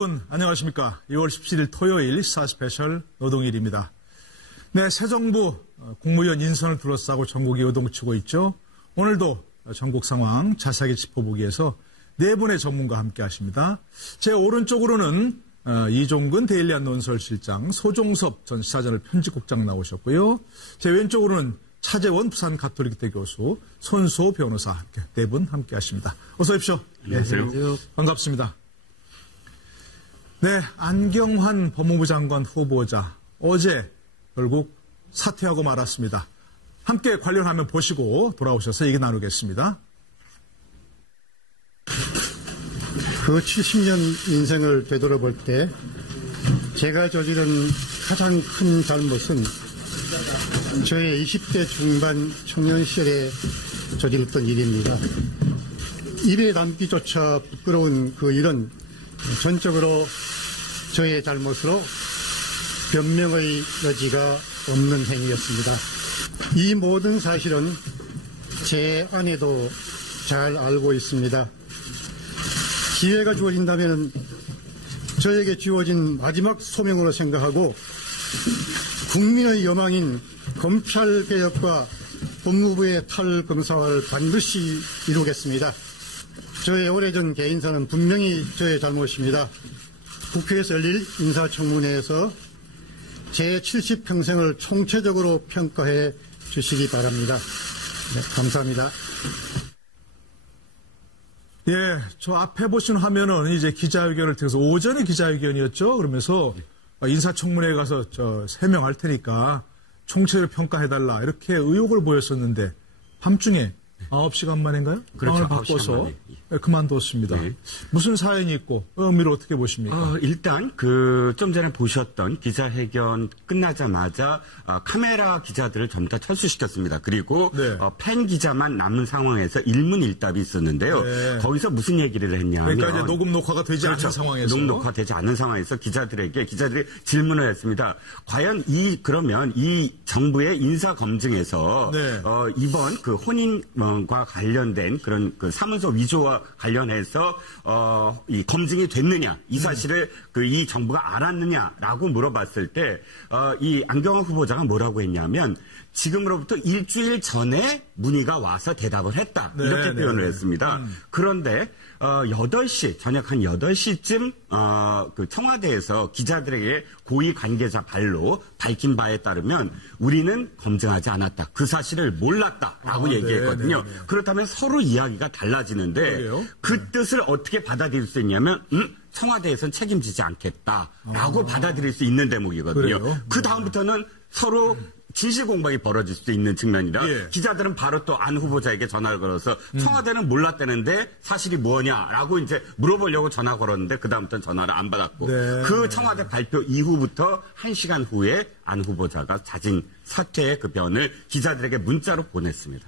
여러분 안녕하십니까. 2월 17일 토요일 시사 스페셜 노동일입니다. 네, 새 정부 국무위원 인선을 둘러싸고 전국이 요동치고 있죠. 오늘도 전국 상황 자세하게 짚어보기 위해서 네 분의 전문가와 함께 하십니다. 제 오른쪽으로는 이종근 데일리안 논설실장, 소종섭 전 시사저널 편집국장 나오셨고요. 제 왼쪽으로는 차재원 부산 가톨릭대 교수, 손수호 변호사 네 분 함께 하십니다. 어서 오십시오. 안녕하세요. 네, 반갑습니다. 네, 안경환 법무부 장관 후보자 어제 결국 사퇴하고 말았습니다. 함께 관련 화면 보시고 돌아오셔서 얘기 나누겠습니다. 그 70년 인생을 되돌아볼 때 제가 저지른 가장 큰 잘못은 저의 20대 중반 청년 시절에 저질렀던 일입니다. 입에 담기조차 부끄러운 그 일은 전적으로 저의 잘못으로 변명의 여지가 없는 행위였습니다. 이 모든 사실은 제 아내도 잘 알고 있습니다. 기회가 주어진다면 저에게 주어진 마지막 소명으로 생각하고 국민의 여망인 검찰개혁과 법무부의 탈검사화를 반드시 이루겠습니다. 저의 오래전 개인사는 분명히 저의 잘못입니다. 국회에서 열릴 인사청문회에서 제 70평생을 총체적으로 평가해 주시기 바랍니다. 네, 감사합니다. 예, 저 앞에 보신 화면은 이제 기자회견을 통해서 오전에 기자회견이었죠. 그러면서 인사청문회에 가서 해명할 테니까 총체를 평가해달라 이렇게 의혹을 보였었는데 밤중에 9시간 만인가요? 그렇죠. 상황을 바꿔서 그만뒀습니다. 네. 무슨 사연이 있고 의미를 어떻게 보십니까? 일단 좀 전에 보셨던 기자회견 끝나자마자 카메라 기자들을 전부 다 철수시켰습니다. 그리고 네. 팬 기자만 남은 상황에서 일문일답이 있었는데요. 네. 거기서 무슨 얘기를 했냐면 그러니까 이제 녹음 녹화가 되지 그렇죠. 않은 상황에서 녹음 녹화되지 않은 상황에서 기자들이 질문을 했습니다. 과연 그러면 이 정부의 인사 검증에서 네. 이번 그 혼인과 관련된 그런 그 사문서 위조와 관련해서 이 검증이 됐느냐, 이 사실을 이 정부가 알았느냐라고 물어봤을 때 이 안경환 후보자가 뭐라고 했냐면 지금으로부터 일주일 전에 문의가 와서 대답을 했다. 네, 이렇게 표현을 했습니다. 그런데 8시, 저녁 한 8시쯤 그 청와대에서 기자들에게 고위 관계자 발로 밝힌 바에 따르면 우리는 검증하지 않았다. 그 사실을 몰랐다라고 얘기했거든요. 네. 그렇다면 서로 이야기가 달라지는데 그래요? 그 뜻을 어떻게 받아들일 수 있냐면 청와대에서는 책임지지 않겠다라고 받아들일 수 있는 대목이거든요. 그래요? 그 다음부터는 서로 진실 공방이 벌어질 수도 있는 측면이라 예. 기자들은 바로 또 안 후보자에게 전화를 걸어서 청와대는 몰랐다는데 사실이 뭐냐라고 이제 물어보려고 전화 걸었는데 그다음부터는 전화를 안 받았고 네. 그 청와대 발표 이후부터 1시간 후에 안 후보자가 자진 사퇴의 그 변을 기자들에게 문자로 보냈습니다.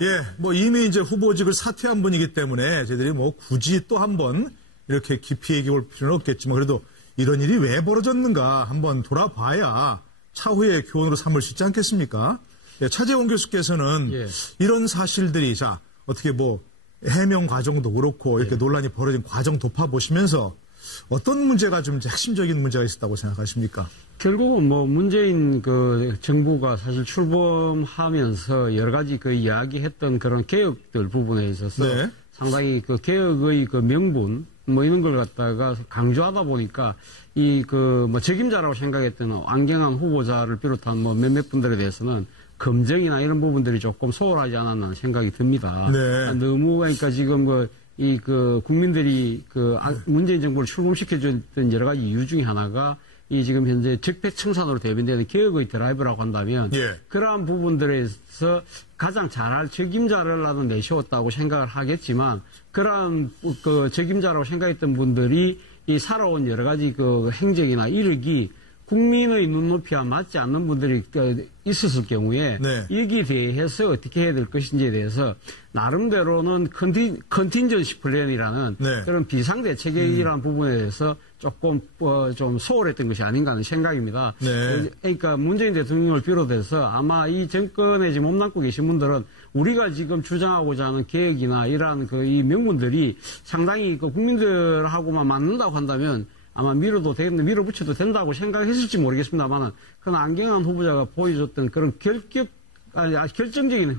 예, 뭐 이미 이제 후보직을 사퇴한 분이기 때문에 저희들이 뭐 굳이 또 한번 이렇게 깊이 얘기해 볼 필요는 없겠지만 그래도 이런 일이 왜 벌어졌는가 한번 돌아봐야 차후에 교훈으로 삼을 수 있지 않겠습니까? 예, 차재원 교수께서는 이런 사실들이 어떻게 뭐 해명 과정도 그렇고 이렇게 논란이 벌어진 과정 돌파보시면서 어떤 문제가 좀 핵심적인 문제가 있었다고 생각하십니까? 결국은 뭐 문재인 그 정부가 사실 출범하면서 여러 가지 그 이야기했던 그런 개혁들 부분에 있어서 네. 상당히 그 개혁의 그 명분 뭐 이런 걸 갖다가 강조하다 보니까 뭐 책임자라고 생각했던 안경환 후보자를 비롯한 뭐 몇몇 분들에 대해서는 검증이나 이런 부분들이 조금 소홀하지 않았나 생각이 듭니다. 네. 너무 그러니까 지금 국민들이 문재인 정부를 출범시켜줬던 여러 가지 이유 중에 하나가 지금 현재 적폐청산으로 대변되는 개혁의 드라이브라고 한다면 그러한 부분들에서 가장 잘할 책임자를 나도 내세웠다고 생각을 하겠지만 그러한 그 책임자라고 생각했던 분들이 살아온 여러 가지 그 행적이나 이력이 국민의 눈높이와 맞지 않는 분들이 있었을 경우에 네. 여기에 대해서 어떻게 해야 될 것인지에 대해서 나름대로는 컨틴전시 플랜이라는 네. 그런 비상대책이라는 부분에 대해서 조금 좀 소홀했던 것이 아닌가 하는 생각입니다. 네. 그러니까 문재인 대통령을 비롯해서 아마 이 정권에 지금 몸담고 계신 분들은 우리가 지금 주장하고자 하는 계획이나 이러한 이 명분들이 상당히 국민들하고만 맞는다고 한다면 아마 밀어붙여도 된다고 생각했을지 모르겠습니다만은, 그러나 안경환 후보자가 보여줬던 그런 결정적인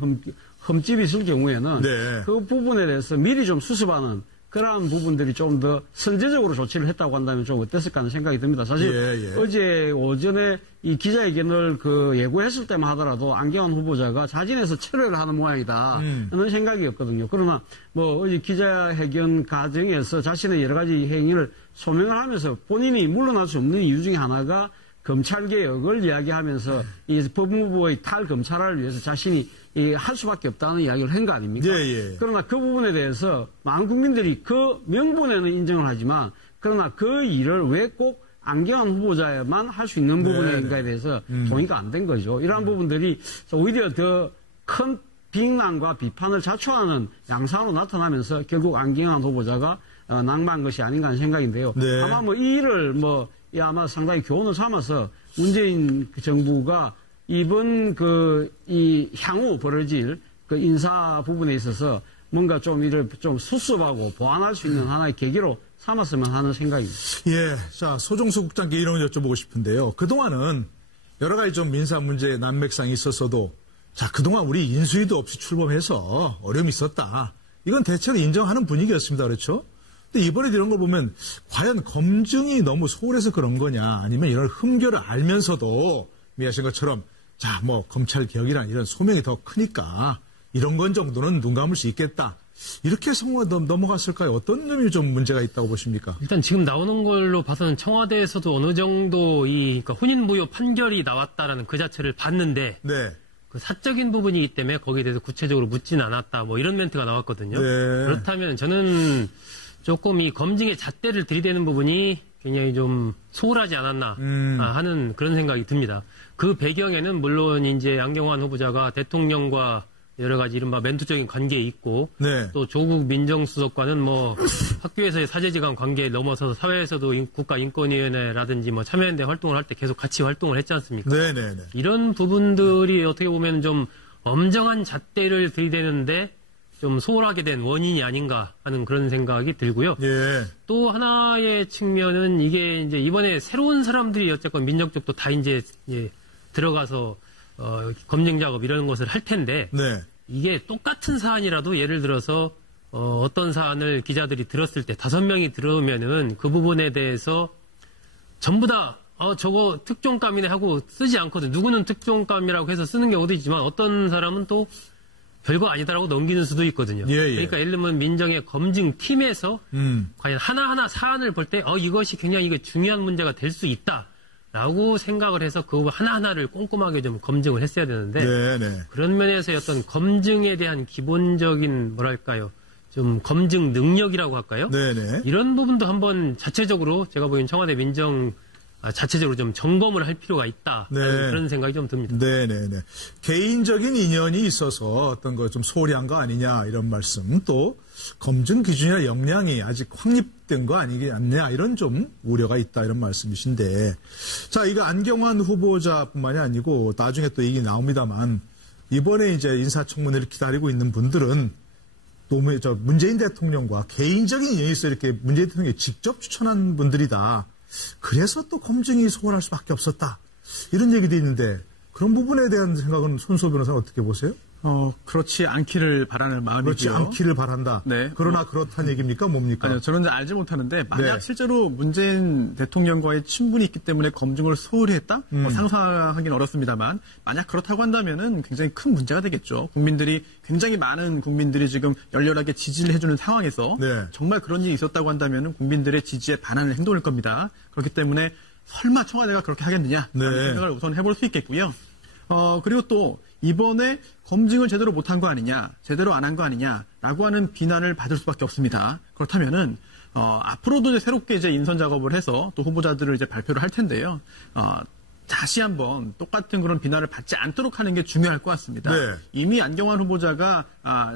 흠집이 있을 경우에는 네. 그 부분에 대해서 미리 좀 수습하는 그러한 부분들이 좀 더 선제적으로 조치를 했다고 한다면 좀 어땠을까 하는 생각이 듭니다. 사실 어제 오전에 이 기자회견을 예고했을 때만 하더라도 안경환 후보자가 자진해서 철회를 하는 모양이다 하는 생각이었거든요. 그러나 어제 기자회견 과정에서 자신의 여러 가지 행위를 소명을 하면서 본인이 물러날 수 없는 이유 중에 하나가 검찰개혁을 이야기하면서 이 법무부의 탈검찰화를 위해서 자신이 할 수밖에 없다는 이야기를 한 거 아닙니까? 예. 그러나 그 부분에 대해서 많은 국민들이 그 명분에는 인정을 하지만 그러나 그 일을 왜 꼭 안경환 후보자만 할 수 있는 부분인가에 대해서 동의가 안 된 거죠. 이러한 부분들이 오히려 더 큰 비난과 비판을 자초하는 양상으로 나타나면서 결국 안경환 후보자가 낙마한 것이 아닌가 하는 생각인데요. 네. 아마 이 일을 아마 상당히 교훈을 삼아서 문재인 정부가 이번 이 향후 벌어질 인사 부분에 있어서 뭔가 좀 이를 좀 수습하고 보완할 수 있는 하나의 계기로 삼았으면 하는 생각입니다. 예. 자, 소정수 국장께 이런 걸 여쭤보고 싶은데요. 그동안은 여러 가지 좀 민사 문제의 난맥상이 있었어도 자, 그동안 우리 인수위도 없이 출범해서 어려움이 있었다. 이건 대체로 인정하는 분위기였습니다. 그렇죠? 근데 이번에 이런 걸 보면 과연 검증이 너무 소홀해서 그런 거냐 아니면 이런 흠결을 알면서도 미하신 것처럼 자, 검찰 개혁이란 이런 소명이 더 크니까 이런 건 정도는 눈 감을 수 있겠다. 이렇게 넘어갔을까요? 어떤 점이 좀 문제가 있다고 보십니까? 일단 지금 나오는 걸로 봐서는 청와대에서도 어느 정도 그러니까 혼인 무효 판결이 나왔다라는 그 자체를 봤는데 네. 그 사적인 부분이기 때문에 거기에 대해서 구체적으로 묻진 않았다. 이런 멘트가 나왔거든요. 네. 그렇다면 저는 조금 이 검증의 잣대를 들이대는 부분이 굉장히 좀 소홀하지 않았나 하는 그런 생각이 듭니다. 그 배경에는 물론 이제 안경환 후보자가 대통령과 여러 가지 이른바 멘토적인 관계에 있고 네. 또 조국 민정수석과는 학교에서의 사제지간 관계에 넘어서서 사회에서도 국가인권위원회라든지 참여연대 활동을 할 때 계속 같이 활동을 했지 않습니까? 네네네. 이런 부분들이 어떻게 보면 좀 엄정한 잣대를 들이대는데 좀 소홀하게 된 원인이 아닌가 하는 그런 생각이 들고요. 예. 또 하나의 측면은 이게 이제 이번에 새로운 사람들이 어쨌건 민정 쪽도 다 이제 들어가서 검증 작업 이런 것을 할 텐데 네. 이게 똑같은 사안이라도 예를 들어서 어떤 사안을 기자들이 들었을 때 5명이 들으면은 그 부분에 대해서 전부 다 저거 특종감이네 하고 쓰지 않거든. 누구는 특종감이라고 해서 쓰는 경우도 있지만 어떤 사람은 또 별거 아니다라고 넘기는 수도 있거든요. 예. 그러니까 예를 들면 민정의 검증팀에서 과연 하나하나 사안을 볼 때 이것이 굉장히 중요한 문제가 될 수 있다라고 생각을 해서 그 하나하나를 꼼꼼하게 좀 검증을 했어야 되는데 네네. 그런 면에서 어떤 검증에 대한 기본적인 좀 검증 능력이라고 할까요? 네네. 이런 부분도 한번 자체적으로 제가 보기엔 청와대 민정 자체적으로 좀 점검을 할 필요가 있다. 네. 그런 생각이 좀 듭니다. 네네네. 개인적인 인연이 있어서 어떤 거 좀 소홀히 한 거 아니냐 이런 말씀, 또 검증 기준이나 역량이 아직 확립된 거 아니냐 이런 좀 우려가 있다 이런 말씀이신데, 자, 이거 안경환 후보자뿐만이 아니고 나중에 또 얘기 나옵니다만 이번에 이제 인사청문회를 기다리고 있는 분들은 문재인 대통령과 개인적인 인연이 있어 이렇게 문재인 대통령이 직접 추천한 분들이다. 그래서 또 검증이 소홀할 수밖에 없었다. 이런 얘기도 있는데 그런 부분에 대한 생각은 손수호 변호사는 어떻게 보세요? 그렇지 않기를 바라는 마음이고요. 그렇지 않기를 바란다. 네. 그러나 그렇다는 얘기입니까? 뭡니까? 아니요. 저는 알지 못하는데 만약 네. 실제로 문재인 대통령과의 친분이 있기 때문에 검증을 소홀히 했다? 상상하기는 어렵습니다만 만약 그렇다고 한다면은 굉장히 큰 문제가 되겠죠. 굉장히 많은 국민들이 지금 열렬하게 지지를 해주는 상황에서 네. 정말 그런 일이 있었다고 한다면은 국민들의 지지에 반하는 행동일 겁니다. 그렇기 때문에 설마 청와대가 그렇게 하겠느냐? 네. 생각을 우선 해볼 수 있겠고요. 그리고 또 이번에 검증을 제대로 못한 거 아니냐, 제대로 안 한 거 아니냐라고 하는 비난을 받을 수밖에 없습니다. 그렇다면은 앞으로도 이제 새롭게 이제 인선 작업을 해서 또 후보자들을 이제 발표를 할 텐데요. 다시 한번 똑같은 그런 비난을 받지 않도록 하는 게 중요할 것 같습니다. 네. 이미 안경환 후보자가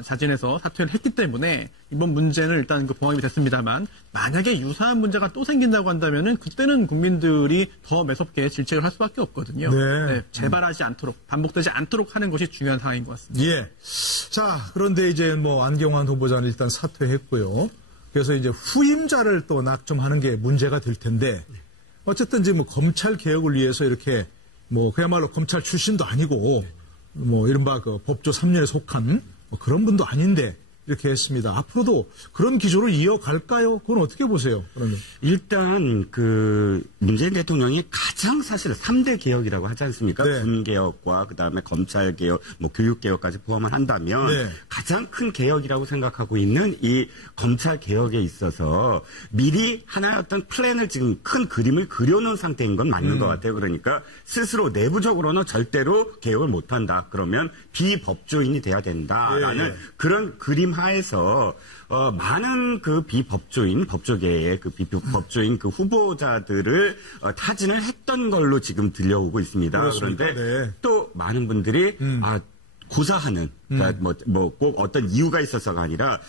자진해서 사퇴를 했기 때문에 이번 문제는 일단 그 봉합이 됐습니다만 만약에 유사한 문제가 또 생긴다고 한다면은 그때는 국민들이 더 매섭게 질책을 할 수밖에 없거든요. 네. 재발하지 않도록 반복되지 않도록 하는 것이 중요한 상황인 것 같습니다. 예. 자, 그런데 이제 뭐 안경환 후보자는 일단 사퇴했고요. 그래서 이제 후임자를 또 낙점하는 게 문제가 될 텐데. 어쨌든 이제 뭐 검찰 개혁을 위해서 이렇게 뭐 그야말로 검찰 출신도 아니고 뭐 이른바 그 법조 3년에 속한 뭐 그런 분도 아닌데 이렇게 했습니다. 앞으로도 그런 기조를 이어갈까요? 그건 어떻게 보세요? 그러면 일단 그 문재인 대통령이 가장 사실 3대 개혁이라고 하지 않습니까? 네. 군개혁과 그다음에 검찰 개혁, 뭐 교육 개혁까지 포함을 한다면 네. 가장 큰 개혁이라고 생각하고 있는 이 검찰 개혁에 있어서 미리 하나의 어떤 플랜을 지금 큰 그림을 그려놓은 상태인 건 맞는 것 같아요. 그러니까 스스로 내부적으로는 절대로 개혁을 못한다. 그러면 비법조인이 돼야 된다라는 예. 그런 그림 하에서 많은 그 비법조인, 법조계의 그 비법조인 그 후보자들을 타진을 했던 걸로 지금 들려오고 있습니다. 그렇습니까? 그런데 네. 또 많은 분들이 구사하는, 그러니까 꼭 어떤 이유가 있어서가 아니라,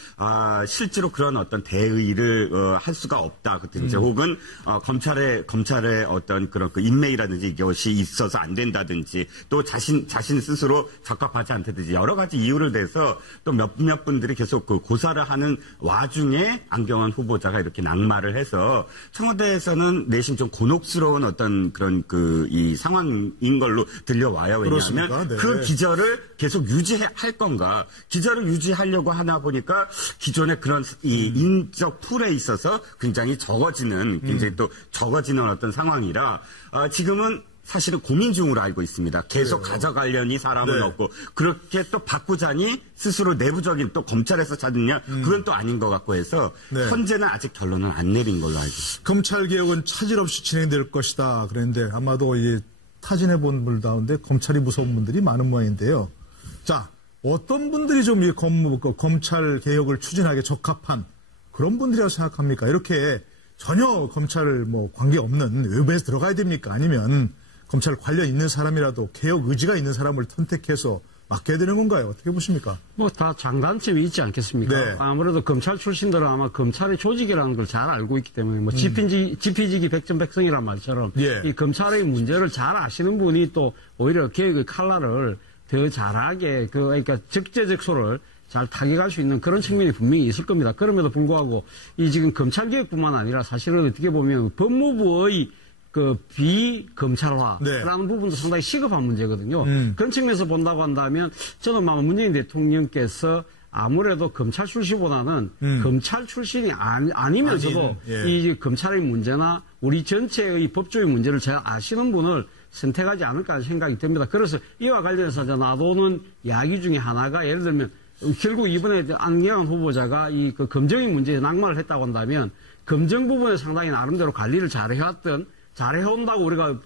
실제로 그런 어떤 대의를, 할 수가 없다. 그든지 혹은, 검찰의 어떤 그런 그 인맥이라든지 이것이 있어서 안 된다든지 또 자신 스스로 적합하지 않다든지 여러 가지 이유를 대서 또 몇몇 분들이 계속 그 고사를 하는 와중에 안경환 후보자가 이렇게 낙마를 해서 청와대에서는 내심 좀 곤혹스러운 어떤 그런 이 상황인 걸로 들려와요. 왜냐하면 네. 그 기절을 계속 유지할 건가. 기절을 유지하려고 하나 보니까 기존의 그런 이 인적 풀에 있어서 굉장히 굉장히 또 적어지는 어떤 상황이라 지금은 사실은 고민 중으로 알고 있습니다. 계속 가져가려니 사람은 없고 그렇게 또 바꾸자니 스스로 내부적인 또 검찰에서 찾느냐 그건 또 아닌 것 같고 해서 현재는 아직 결론은 안 내린 걸로 알고 있습니다. 검찰 개혁은 차질 없이 진행될 것이다. 그랬는데 아마도 이 타진해 본 분 가운데 검찰이 무서운 분들이 많은 모양인데요. 자, 어떤 분들이 좀 이 검찰 개혁을 추진하기에 적합한 그런 분들이라고 생각합니까? 이렇게 전혀 검찰 뭐 관계 없는 외부에서 들어가야 됩니까? 아니면 검찰 관련 있는 사람이라도 개혁 의지가 있는 사람을 선택해서 맡겨야 되는 건가요? 어떻게 보십니까? 뭐 다 장단점이 있지 않겠습니까? 네. 아무래도 검찰 출신들은 아마 검찰의 조직이라는 걸 잘 알고 있기 때문에 뭐 지피지기 백전백승이란 말처럼 이 검찰의 문제를 잘 아시는 분이 또 오히려 개혁의 칼날을 더 잘하게 그러니까 적재적소를 잘 타격할 수 있는 그런 측면이 분명히 있을 겁니다. 그럼에도 불구하고 이 지금 검찰개혁뿐만 아니라 사실은 어떻게 보면 법무부의 그 비검찰화라는 부분도 상당히 시급한 문제거든요. 그런 측면에서 본다고 한다면 저는 아마 문재인 대통령께서 아무래도 검찰 출신보다는 검찰 출신이 아니면서도 이 검찰의 문제나 우리 전체의 법조의 문제를 잘 아시는 분을 선택하지 않을까 하는 생각이 듭니다. 그래서 이와 관련해서 놔두는 이야기 중에 하나가 예를 들면 결국 이번에 안경환 후보자가 이 그 검증의 문제에 낙마를 했다고 한다면 검증 부분에 상당히 나름대로 관리를 잘해온다고 우리가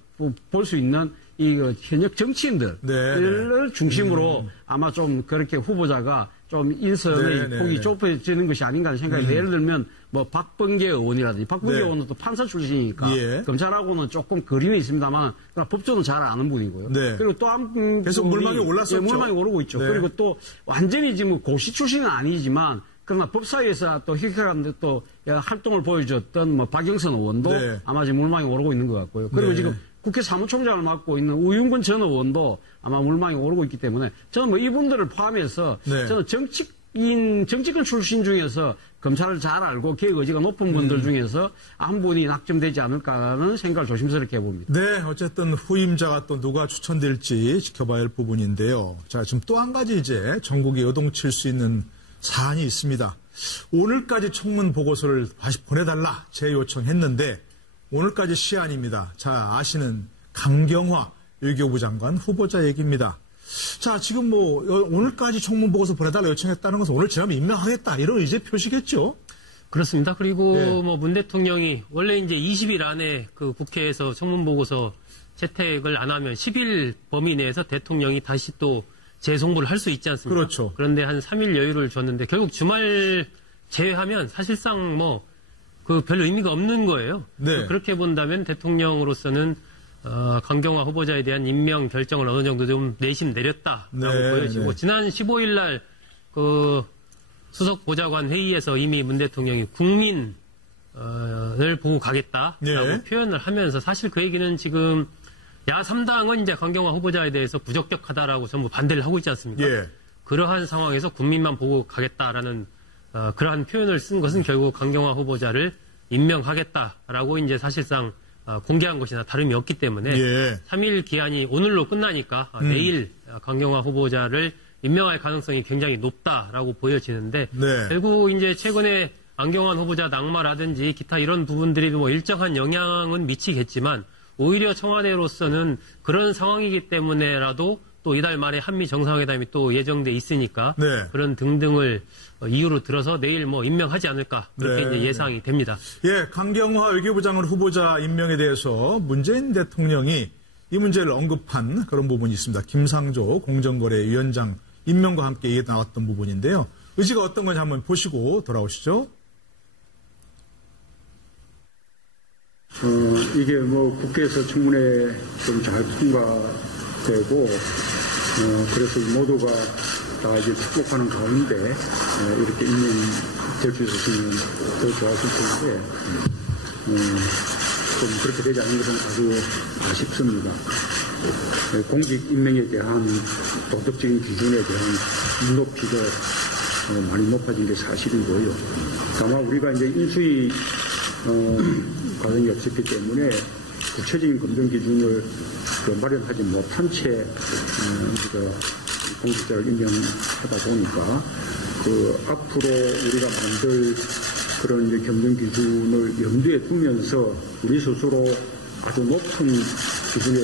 볼 수 있는 이 현역 정치인들을 중심으로 아마 좀 그렇게 후보자가 좀 인선의 폭이 좁혀지는 것이 아닌가 하는 생각이 예를 들면 뭐 박범계 의원이라든지 박범계 의원은 또 판사 출신이니까 검찰하고는 조금 거리는 있습니다만 법조는 잘 아는 분이고요. 그리고 또 한 계속 물망이 올랐었죠. 물망이 오르고 있죠. 그리고 또 완전히 지금 고시 출신은 아니지만 그러나 법사위에서 또 희귀한 또 활동을 보여줬던 뭐 박영선 의원도 아마 지금 물망이 오르고 있는 것 같고요. 그리고 지금 국회 사무총장을 맡고 있는 우윤근 전 의원도 아마 물망이 오르고 있기 때문에 저는 뭐 이분들을 포함해서 저는 정치권 출신 중에서 검찰을 잘 알고 개혁 의지가 높은 분들 중에서 한 분이 낙점되지 않을까 하는 생각을 조심스럽게 해봅니다. 네, 어쨌든 후임자가 또 누가 추천될지 지켜봐야 할 부분인데요. 자, 지금 또 한 가지 이제 전국에 요동칠 수 있는 사안이 있습니다. 오늘까지 청문 보고서를 다시 보내달라 재요청했는데 오늘까지 시한입니다. 자, 아시는 강경화 외교부 장관 후보자 얘기입니다. 자, 지금 뭐 오늘까지 청문 보고서 보내달라 요청했다는 것은 오늘 지나면 임명하겠다 이런 의제 표시겠죠? 그렇습니다. 그리고 뭐 문 대통령이 원래 이제 20일 안에 그 국회에서 청문 보고서 채택을 안 하면 10일 범위 내에서 대통령이 다시 또 재송부를 할 수 있지 않습니까? 그렇죠. 그런데 한 3일 여유를 줬는데 결국 주말 제외하면 사실상 뭐 별 의미가 없는 거예요. 네. 그렇게 본다면 대통령으로서는 강경화 후보자에 대한 임명 결정을 어느 정도 좀 내심 내렸다라고 네, 보여지고 네. 지난 15일 날 그 수석 보좌관 회의에서 이미 문 대통령이 국민을 보고 가겠다라고 네. 표현을 하면서 사실 그 얘기는 지금 야3당은 이제 강경화 후보자에 대해서 부적격하다라고 전부 반대를 하고 있지 않습니까? 예. 그러한 상황에서 국민만 보고 가겠다라는 그러한 표현을 쓴 것은 결국 강경화 후보자를 임명하겠다라고 이제 사실상 공개한 것이나 다름이 없기 때문에 예. 3일 기한이 오늘로 끝나니까 내일 강경화 후보자를 임명할 가능성이 굉장히 높다라고 보여지는데 네. 결국 이제 최근에 안경환 후보자 낙마라든지 기타 이런 부분들이 뭐 일정한 영향은 미치겠지만 오히려 청와대로서는 그런 상황이기 때문에라도 또 이달 말에 한미 정상회담이 또 예정돼 있으니까 네. 그런 등등을 이유로 들어서 내일 뭐 임명하지 않을까 그렇게 네. 이제 예상이 됩니다. 예, 강경화 외교부 장관 후보자 임명에 대해서 문재인 대통령이 이 문제를 언급한 그런 부분이 있습니다. 김상조 공정거래위원장 임명과 함께 얘기 나왔던 부분인데요. 의지가 어떤 건지 한번 보시고 돌아오시죠. 이게 뭐 국회에서 청문회 좀 잘 통과되고, 그래서 모두가 다 이제 축복하는 가운데, 이렇게 임명될 수 있었으면 더 좋았을 텐데, 좀 그렇게 되지 않는 것은 아주 아쉽습니다. 공직 임명에 대한 도덕적인 기준에 대한 눈높이도 많이 높아진 게 사실이고요. 다만 우리가 이제 인수위 과정이 없었기 때문에 구체적인 검증 기준을 마련하지 못한 채 공직자를 임명하다 보니까 앞으로 우리가 만들 그런 이제 검증 기준을 염두에 두면서 우리 스스로 아주 높은 기준에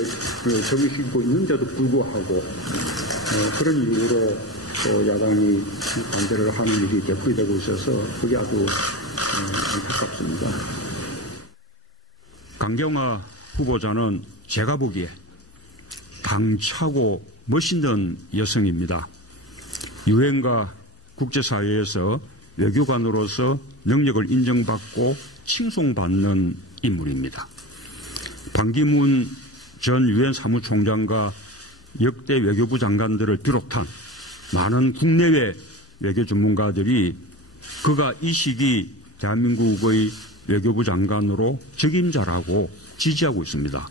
적용시키고 있는데도 불구하고 그런 이유로 야당이 반대를 하는 일이 되고 있어서 그게 아주 안타깝습니다. 강경화 후보자는 제가 보기에 강차고 멋있는 여성입니다. 유엔과 국제사회에서 외교관으로서 능력을 인정받고 칭송받는 인물입니다. 반기문 전 유엔 사무총장과 역대 외교부 장관들을 비롯한 많은 국내외 외교 전문가들이 그가 이 시기 대한민국의 외교부 장관으로 적임자라고 지지하고 있습니다.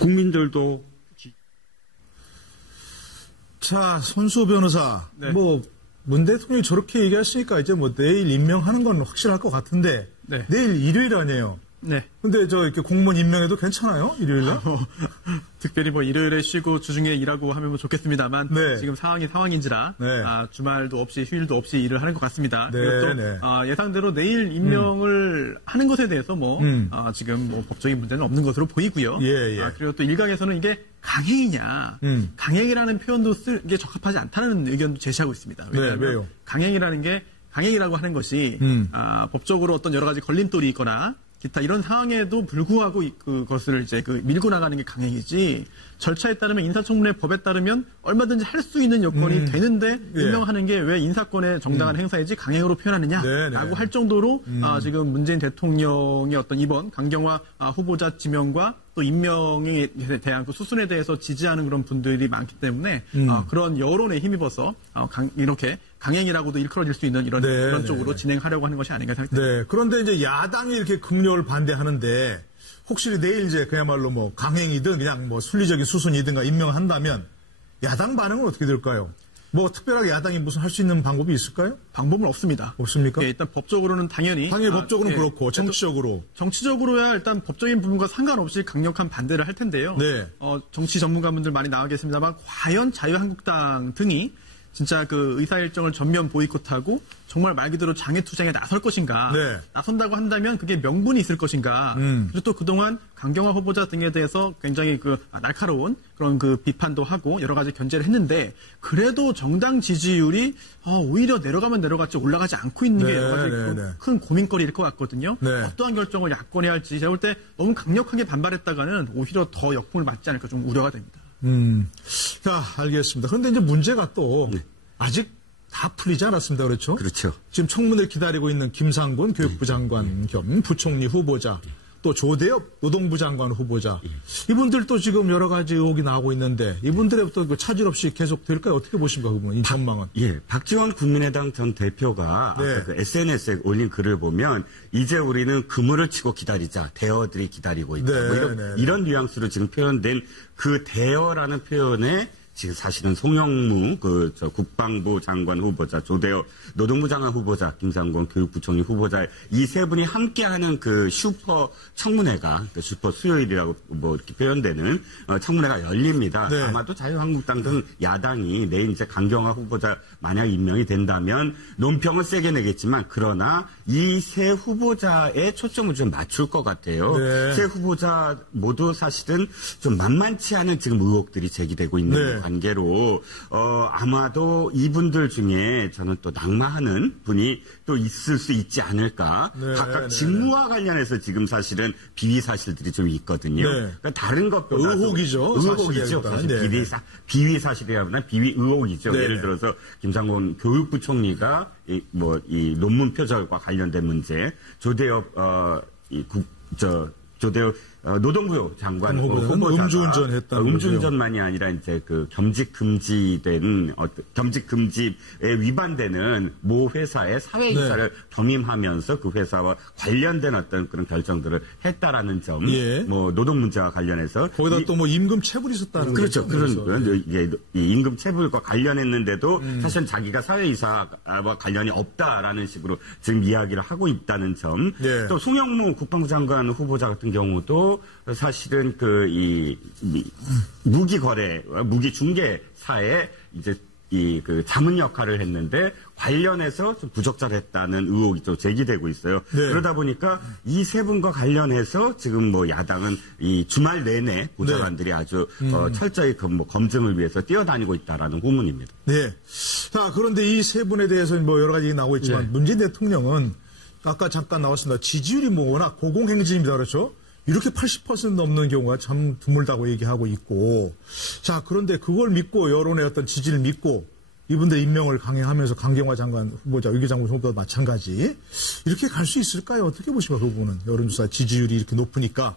국민들도 자, 손수호 변호사, 네. 문 대통령이 저렇게 얘기했으니까 이제 내일 임명하는 건 확실할 것 같은데 네. 내일 일요일 아니에요. 네. 근데 이렇게 공무원 임명해도 괜찮아요? 일요일날? 특별히 일요일에 쉬고 주중에 일하고 하면 좋겠습니다만 네. 지금 상황인지라 네. 주말도 없이 휴일도 없이 일을 하는 것 같습니다. 네, 그리고 또 네. 예상대로 내일 임명을 하는 것에 대해서 지금 법적인 문제는 없는 것으로 보이고요. 예, 예. 그리고 또 일각에서는 이게 강행이냐, 강행이라는 표현도 쓰기에 적합하지 않다는 의견도 제시하고 있습니다. 왜냐하면 네, 왜요? 강행이라고 하는 것이 법적으로 어떤 여러 가지 걸림돌이 있거나 기타 이런 상황에도 불구하고 그것을 이제 밀고 나가는 게 강행이지, 절차에 따르면 인사청문회 법에 따르면 얼마든지 할 수 있는 여건이 되는데 임명하는 게 왜 인사권의 정당한 행사이지 강행으로 표현하느냐라고 할 정도로 지금 문재인 대통령의 어떤 이번 강경화 후보자 지명과 또 임명에 대한 그 수순에 대해서 지지하는 그런 분들이 많기 때문에 그런 여론에 힘입어서 이렇게 강행이라고도 일컬어질 수 있는 이런 쪽으로 진행하려고 하는 것이 아닌가 생각됩니다. 네. 그런데 이제 야당이 이렇게 극렬 반대하는데 혹시 내일 이제 그야말로 강행이든 그냥 순리적인 수순이든가 임명한다면 야당 반응은 어떻게 될까요? 특별하게 야당이 무슨 할 수 있는 방법이 있을까요? 방법은 없습니다. 없습니까? 예, 일단 법적으로는 당연히 법적으로는 그렇고 정치적으로야 일단 법적인 부분과 상관없이 강력한 반대를 할 텐데요. 네. 정치 전문가분들 많이 나와 계십니다만 과연 자유한국당 등이 진짜 그 의사 일정을 전면 보이콧하고 정말 말 그대로 장애투쟁에 나설 것인가, 네. 나선다고 한다면 그게 명분이 있을 것인가, 그리고 또 그동안 강경화 후보자 등에 대해서 굉장히 날카로운 그런 비판도 하고 여러 가지 견제를 했는데 그래도 정당 지지율이 오히려 내려가면 내려갔지 올라가지 않고 있는 게 여러 가지 큰 고민거리일 것 같거든요. 네. 어떠한 결정을 야권이 할지 제가 볼 때 너무 강력하게 반발했다가는 오히려 더 역풍을 맞지 않을까 좀 우려가 됩니다. 자, 알겠습니다. 그런데 이제 문제가 또 아직 다 풀리지 않았습니다. 그렇죠? 그렇죠. 지금 청문회를 기다리고 있는 김상곤 교육부 장관 겸 부총리 후보자, 또 조대엽 노동부 장관 후보자, 이분들도 지금 여러 가지 의혹이 나오고 있는데 이분들의 또 그 차질 없이 계속 될까요? 어떻게 보십니까? 그 부분, 이 전망은? 예, 박지원 국민의당 전 대표가 아까 그 SNS에 올린 글을 보면 이제 우리는 그물을 치고 기다리자, 대어들이 기다리고 있다. 뭐 이런 뉘앙스로 지금 표현된 그 대어라는 표현에 지금 사실은 송영무 국방부 장관 후보자, 조대엽 노동부 장관 후보자, 김상곤 교육부총리 후보자, 이 세 분이 함께하는 그 슈퍼 청문회가, 그 슈퍼 수요일이라고 뭐 이렇게 표현되는 청문회가 열립니다. 네. 아마도 자유한국당 등 야당이 내일 이제 강경화 후보자 만약 임명이 된다면 논평을 세게 내겠지만, 그러나 이 세 후보자의 초점을 좀 맞출 것 같아요. 네. 세 후보자 모두 사실은 좀 만만치 않은 지금 의혹들이 제기되고 있는 관계로 아마도 이분들 중에 저는 또 낙마하는 분이 또 있을 수 있지 않을까. 각각 직무와 관련해서 지금 사실은 비위 사실들이 좀 있거든요. 그러니까 다른 것보다 의혹이죠. 의혹이죠. 사실 비위 사실이라면 비위 의혹이죠. 예를 들어서 김상곤 교육부 총리가 이 논문 표절과 관련된 문제, 조대엽 조대엽 노동부 장관 후보자가 음주운전했다는 음주운전만이 아니라 이제 그 겸직 금지에 위반되는 모 회사의 사회이사를 겸임하면서 그 회사와 관련된 어떤 그런 결정들을 했다라는 점, 뭐 노동 문제와 관련해서 거기다 또 뭐 임금 체불이 있었다는 그렇죠. 그런 이게 임금 체불과 관련했는데도 사실 자기가 사회이사와 관련이 없다라는 식으로 지금 이야기를 하고 있다는 점. 또 송영무 국방부 장관 후보자 같은 경우도 사실은 무기 거래, 무기 중개사에 이제 그 자문 역할을 했는데 관련해서 좀 부적절했다는 의혹이 또 제기되고 있어요. 그러다 보니까 이 세 분과 관련해서 지금 뭐 야당은 이 주말 내내 보좌관들이 아주 철저히 검증을 위해서 뛰어다니고 있다라는 후문입니다. 자, 그런데 이 세 분에 대해서 뭐 여러 가지 나오고 있지만 문재인 대통령은 아까 잠깐 나왔습니다. 지지율이 뭐 워낙 고공행진입니다. 그렇죠? 이렇게 80% 넘는 경우가 참 드물다고 얘기하고 있고, 자, 그런데 그걸 믿고 여론의 어떤 지지를 믿고 이분들 임명을 강행하면서 강경화 장관 후보자, 외교장관 후보도 마찬가지 이렇게 갈 수 있을까요? 어떻게 보십니까? 그 부분은 여론조사 지지율이 이렇게 높으니까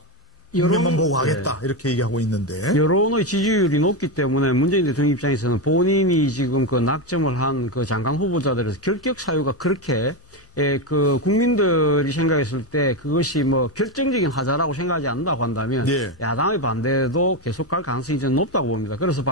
임명만 보고 하겠다 이렇게 얘기하고 있는데, 여론의 지지율이 높기 때문에 문재인 대통령 입장에서는 본인이 지금 그 낙점을 한 그 장관 후보자들에서 결격 사유가 그렇게 그 국민들이 생각했을 때 그것이 뭐 결정적인 하자라고 생각하지 않는다고 한다면 야당의 반대도 계속 갈 가능성이 좀 높다고 봅니다. 그래서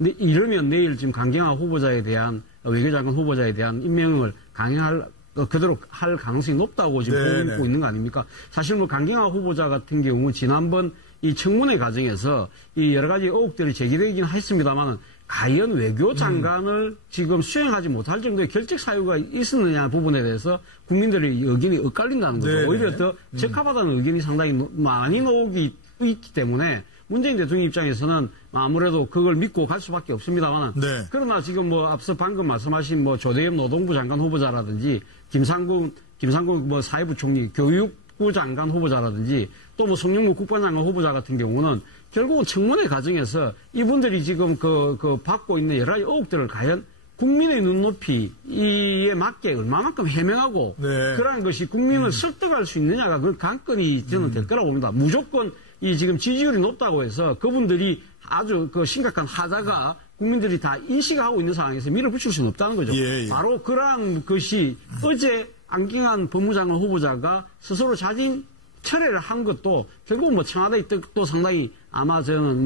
이러면 내일 지금 강경화 후보자에 대한 외교장관 후보자에 대한 임명을 강행할 그대로 할 가능성이 높다고 지금 보고 있는 거 아닙니까? 사실 뭐 강경화 후보자 같은 경우 지난번 이 청문회 과정에서 이 여러 가지 의혹들이 제기되긴 했습니다만은 과연 외교장관을 지금 수행하지 못할 정도의 결적 사유가 있었느냐 부분에 대해서 국민들의 의견이 엇갈린다는 거죠. 오히려 더 적합하다는 의견이 상당히 많이 나오기 있기 때문에 문재인 대통령 입장에서는 아무래도 그걸 믿고 갈 수밖에 없습니다만, 그러나 지금 뭐 앞서 방금 말씀하신 뭐 조대엽 노동부 장관 후보자라든지 김상곤 뭐 사회부 총리, 교육부 장관 후보자라든지 또 뭐 송영무 국방장관 후보자 같은 경우는 결국은 청문회 과정에서 이분들이 지금 그 받고 있는 여러 가지 의혹들을 과연 국민의 눈높이에 맞게 얼마만큼 해명하고 그러한 것이 국민을 설득할 수 있느냐가 그 관건이 저는 될 거라고 봅니다. 무조건 이 지금 지지율이 높다고 해서 그분들이 아주 그 심각한 하자가 국민들이 다 인식하고 있는 상황에서 밀어붙일 수는 없다는 거죠. 바로 그러한 것이 어제 안경환 법무장관 후보자가 스스로 자진 철회를 한 것도 결국 뭐 청와대의 뜻도 상당히 아마 저는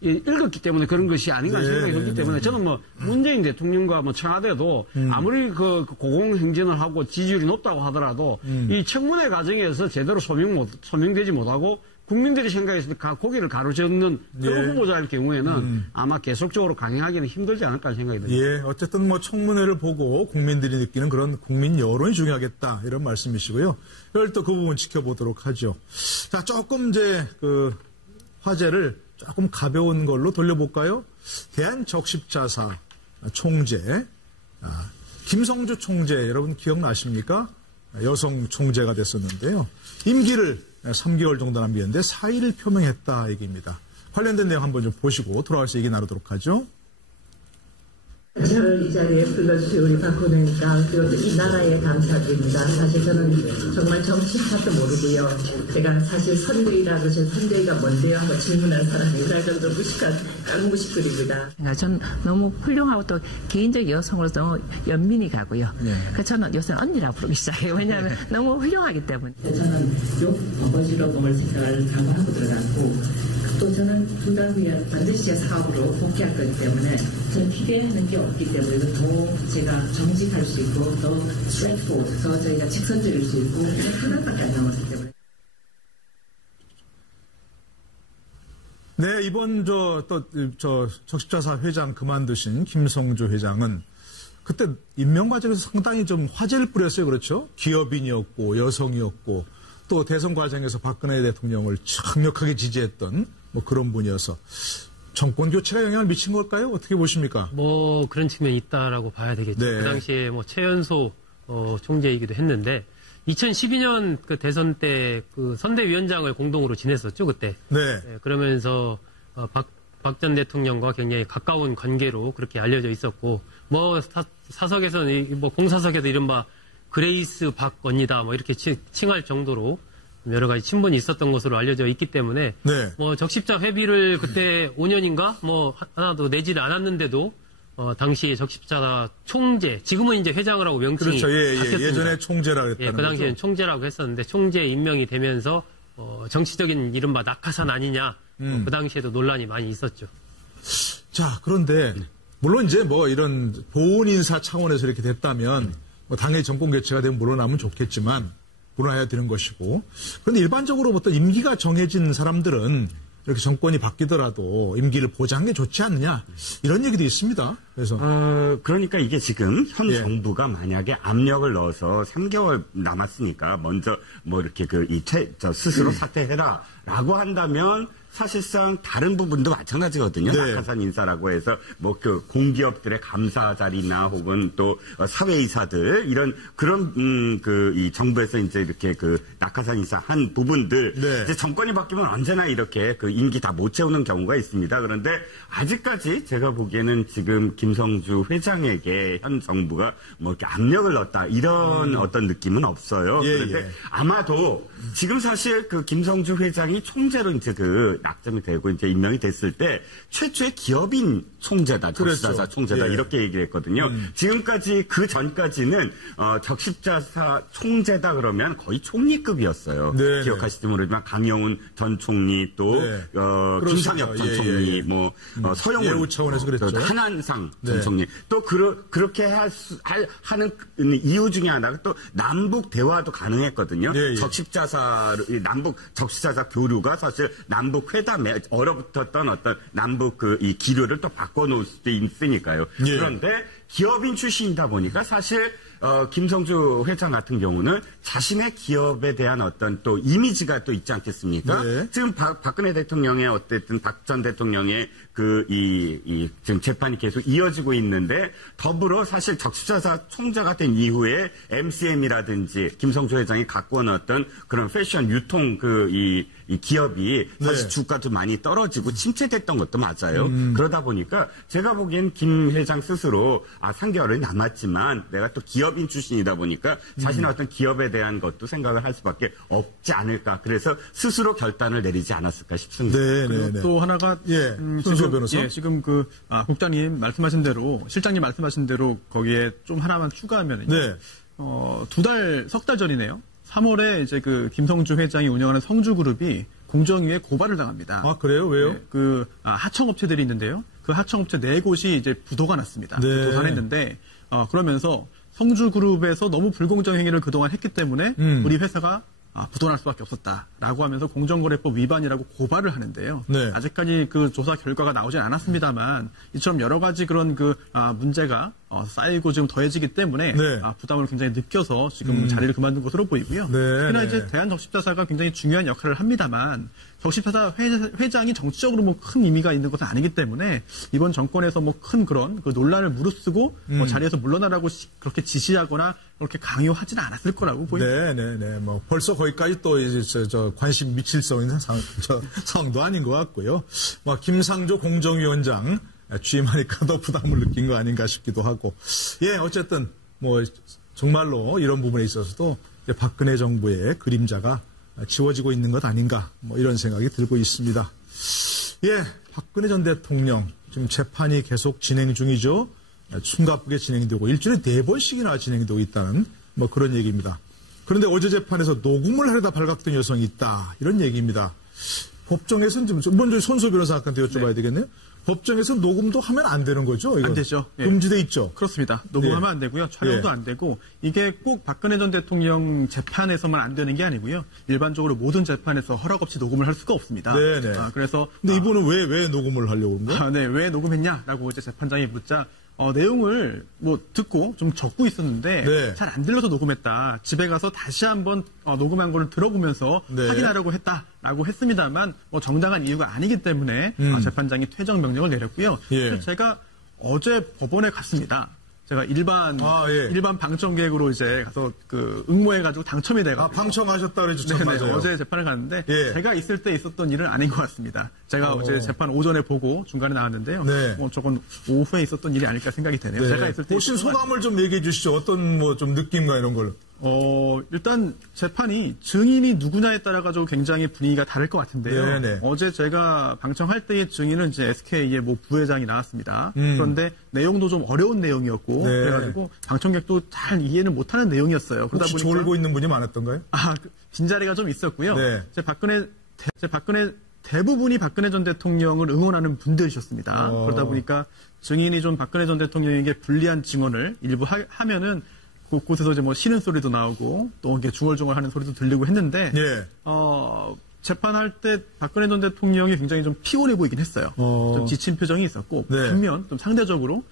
읽었기 때문에 그런 것이 아닌가 생각이 들기 때문에 저는 뭐 문재인 대통령과 뭐 청와대도 아무리 그 고공행진을 하고 지지율이 높다고 하더라도 이 청문회 과정에서 제대로 소명되지 못하고 국민들이 생각했을 때 고개를 가로젓는 그런 후보자일 경우에는 아마 계속적으로 강행하기는 힘들지 않을까 생각이 듭니다. 어쨌든 뭐 청문회를 보고 국민들이 느끼는 그런 국민 여론이 중요하겠다 이런 말씀이시고요. 오늘 또 그 부분 지켜보도록 하죠. 자, 조금 이제 그 화제를 조금 가벼운 걸로 돌려볼까요? 대한적십자사 총재 김성주 총재 여러분 기억나십니까? 여성 총재가 됐었는데요. 임기를 3개월 정도 남겼는데 사의를 표명했다 얘기입니다. 관련된 내용 한번 좀 보시고 돌아와서 얘기 나누도록 하죠. 저를 이 자리에 불러주신 우리 박근혜니까 그것도 이 나라에 감사드립니다. 사실 저는 정말 정치파도 모르고요. 제가 사실 선대위라고 저 선대위가 뭔데요? 하고 질문한 사람이 그래서 무식한 깡무식들입니다. 전 너무 훌륭하고 또 개인적 여성으로서 너무 연민이 가고요. 그래서 저는 요새 언니라고 부르기 시작해요. 왜냐하면 너무 훌륭하기 때문에. 저는 좀 아버지로 먹을 생각을 하고 들어갔고 또 저는 분당위에 반드시 제 사업으로 복귀할 거기 때문에 저는 기대하는 게 없기 때문에 더 제가 정직할 수 있고 더 스트레이트포워드, 더 저희가 직선적일 수 있고 하나밖에 안 남았기 때문에. 네, 이번 적십자사 회장 그만두신 김성주 회장은 그때 임명 과정에서 상당히 좀 화제를 뿌렸어요. 그렇죠? 기업인이었고 여성이었고 또 대선 과정에서 박근혜 대통령을 강력하게 지지했던 뭐 그런 분이어서 정권 교체가 영향을 미친 걸까요? 어떻게 보십니까? 뭐 그런 측면이 있다라고 봐야 되겠죠. 네. 그 당시에 뭐 최연소 총재이기도 했는데 2012년 그 대선 때 그 선대위원장을 공동으로 지냈었죠 그때. 네. 네, 그러면서 박 전 대통령과 굉장히 가까운 관계로 그렇게 알려져 있었고 뭐 사석에서는 뭐 공사석에도 이른바 그레이스 박 언니다 뭐 이렇게 칭할 정도로 여러 가지 친분이 있었던 것으로 알려져 있기 때문에 네. 뭐 적십자 회비를 그때 5년인가 뭐 하나도 내지를 않았는데도 당시 적십자 총재 지금은 이제 회장을 하고 명칭이 그렇죠. 바뀌었습니다. 예전에 총재라고 했다는 그 당시에는 거죠. 총재라고 했었는데 총재 임명이 되면서 정치적인 이른바 낙하산 아니냐 그 당시에도 논란이 많이 있었죠. 자, 그런데 물론 이제 뭐 이런 보훈 인사 차원에서 이렇게 됐다면 뭐 당연히 정권 교체가 되면 물러나면 좋겠지만 물러나야 되는 것이고 그런데 일반적으로 어떤 임기가 정해진 사람들은 이렇게 정권이 바뀌더라도 임기를 보장하는 게 좋지 않느냐 이런 얘기도 있습니다. 그래서 그러니까 이게 지금 현 정부가 만약에 압력을 넣어서 3개월 남았으니까 먼저 뭐 이렇게 스스로 사퇴해라라고 한다면 사실상 다른 부분도 마찬가지거든요. 네. 낙하산 인사라고 해서 뭐 그 공기업들의 감사 자리나 혹은 또 사회이사들 이런 그런 이 정부에서 이제 이렇게 그 낙하산 인사 한 부분들 네. 이제 정권이 바뀌면 언제나 이렇게 그 임기 다 못 채우는 경우가 있습니다. 그런데 아직까지 제가 보기에는 지금 김성주 회장에게 현 정부가 뭐 이렇게 압력을 넣었다 이런 어떤 느낌은 없어요. 그런데 아마도 지금 사실 그 김성주 회장이 총재로 이제 낙점이 되고 이제 임명이 됐을 때 최초의 기업인 총재다, 적십자사 총재다 이렇게 얘기를 했거든요. 지금까지 그 전까지는 적십자사 총재다 그러면 거의 총리급이었어요. 네, 기억하실지 모르지만 강영훈 전 총리 또 김상엽 전 총리 뭐 서영훈 예우 차원에서 그랬죠. 한한상 전 총리 또 그렇게 하는 이유 중에 하나가 또 남북 대화도 가능했거든요. 남북 적십자사 교류가 사실 남북 회담에 얼어붙었던 어떤 남북 이 기류를 또 바꿔놓을 수도 있으니까요. 그런데 기업인 출신이다 보니까 사실 김성주 회장 같은 경우는 자신의 기업에 대한 어떤 또 이미지가 또 있지 않겠습니까? 지금 박근혜 대통령의 어쨌든 박 전 대통령의 지금 재판이 계속 이어지고 있는데 더불어 사실 적십자사 총재가 된 이후에 MCM이라든지 김성주 회장이 갖고 온 어떤 그런 패션 유통 이 기업이 사실 주가도 많이 떨어지고 침체됐던 것도 맞아요. 그러다 보니까 제가 보기엔 김 회장 스스로 3개월이 남았지만 내가 또 기업인 출신이다 보니까 자신의 어떤 기업에 대한 것도 생각을 할 수밖에 없지 않을까. 그래서 스스로 결단을 내리지 않았을까 싶습니다. 그리고 또 하나가 지금 국장님 말씀하신 대로 실장님 말씀하신 대로 거기에 좀 하나만 추가하면 석 달 전이네요. 3월에 이제 김성주 회장이 운영하는 성주그룹이 공정위에 고발을 당합니다. 아, 그래요? 왜요? 하청업체들이 있는데요. 그 하청업체 4곳이 이제 부도가 났습니다. 부도산했는데 그러면서 성주그룹에서 너무 불공정 행위를 그동안 했기 때문에 우리 회사가 부도날 수밖에 없었다라고 하면서 공정거래법 위반이라고 고발을 하는데요. 아직까지 그 조사 결과가 나오진 않았습니다만 이처럼 여러 가지 그런 문제가 쌓이고 지금 더해지기 때문에 부담을 굉장히 느껴서 지금 자리를 그만둔 것으로 보이고요. 특히나 이제 대한적십자사가 굉장히 중요한 역할을 합니다만 적십자사 회장이 정치적으로 뭐 큰 의미가 있는 것은 아니기 때문에 이번 정권에서 뭐 큰 그런 논란을 무릅쓰고 자리에서 물러나라고 그렇게 지시하거나 그렇게 강요하지는 않았을 거라고 보입니다. 뭐 벌써 거기까지 또 이제 관심 미칠 수 있는 상황도 아닌 것 같고요. 김상조 공정위원장 취임하니까 더 부담을 느낀 거 아닌가 싶기도 하고. 예, 어쨌든 뭐 정말로 이런 부분에 있어서도 박근혜 정부의 그림자가 지워지고 있는 것 아닌가, 뭐 이런 생각이 들고 있습니다. 예, 박근혜 전 대통령 지금 재판이 계속 진행 중이죠. 숨가쁘게 진행되고 일주일에 4번씩이나 진행되고 있다는 뭐 그런 얘기입니다. 그런데 어제 재판에서 녹음을 하려다 발각된 여성이 있다, 이런 얘기입니다. 법정에서는 좀 먼저 손소 변호사한테 여쭤봐야 되겠네요. 법정에서 녹음도 하면 안 되는 거죠? 이건? 안 되죠. 예. 금지돼 있죠. 그렇습니다. 녹음하면 예. 안 되고요. 촬영도 예. 안 되고, 이게 꼭 박근혜 전 대통령 재판에서만 안 되는 게 아니고요. 일반적으로 모든 재판에서 허락 없이 녹음을 할 수가 없습니다. 네네. 그래서 근데 이분은 왜 녹음을 하려고 그런 거예요? 네, 왜 녹음했냐라고 이제 재판장이 묻자, 내용을 뭐 듣고 좀 적고 있었는데 네. 잘 안 들려서 녹음했다. 집에 가서 다시 한번 녹음한 거를 들어보면서 네. 확인하려고 했다라고 했습니다만, 뭐 정당한 이유가 아니기 때문에 재판장이 퇴정 명령을 내렸고요. 예. 그래서 제가 어제 법원에 갔습니다. 제가 일반 방청 계획으로 이제 가서 응모해가지고 당첨이 돼가지고. 방청하셨다 그랬죠. 네, 맞아요. 어제 재판을 갔는데 예. 제가 있을 때 있었던 일은 아닌 것 같습니다. 제가 어제 재판 오전에 보고 중간에 나왔는데요. 네. 저건 오후에 있었던 일이 아닐까 생각이 되네요. 네. 제가 있을 때 보신 소감을 좀 얘기해 주시죠. 어떤 뭐 좀 느낌과 이런 걸. 일단 재판이 증인이 누구냐에 따라 가지고 굉장히 분위기가 다를 것 같은데요. 네네. 어제 제가 방청할 때의 증인은 이제 SK의 뭐 부회장이 나왔습니다. 그런데 내용도 좀 어려운 내용이었고, 네. 그래가지고 방청객도 잘 이해는 못하는 내용이었어요. 그러다 혹시 보니까 졸고 있는 분이 많았던가요? 빈자리가 좀 있었고요. 네. 박근혜 대부분이 박근혜 전 대통령을 응원하는 분들이셨습니다. 그러다 보니까 증인이 좀 박근혜 전 대통령에게 불리한 증언을 일부 하면은 곳곳에서 이제 뭐 쉬는 소리도 나오고 또 이게 중얼중얼하는 소리도 들리고 했는데, 예. 재판할 때 박근혜 전 대통령이 굉장히 좀 피곤해 보이긴 했어요. 좀 지친 표정이 있었고, 네. 반면 좀 상대적으로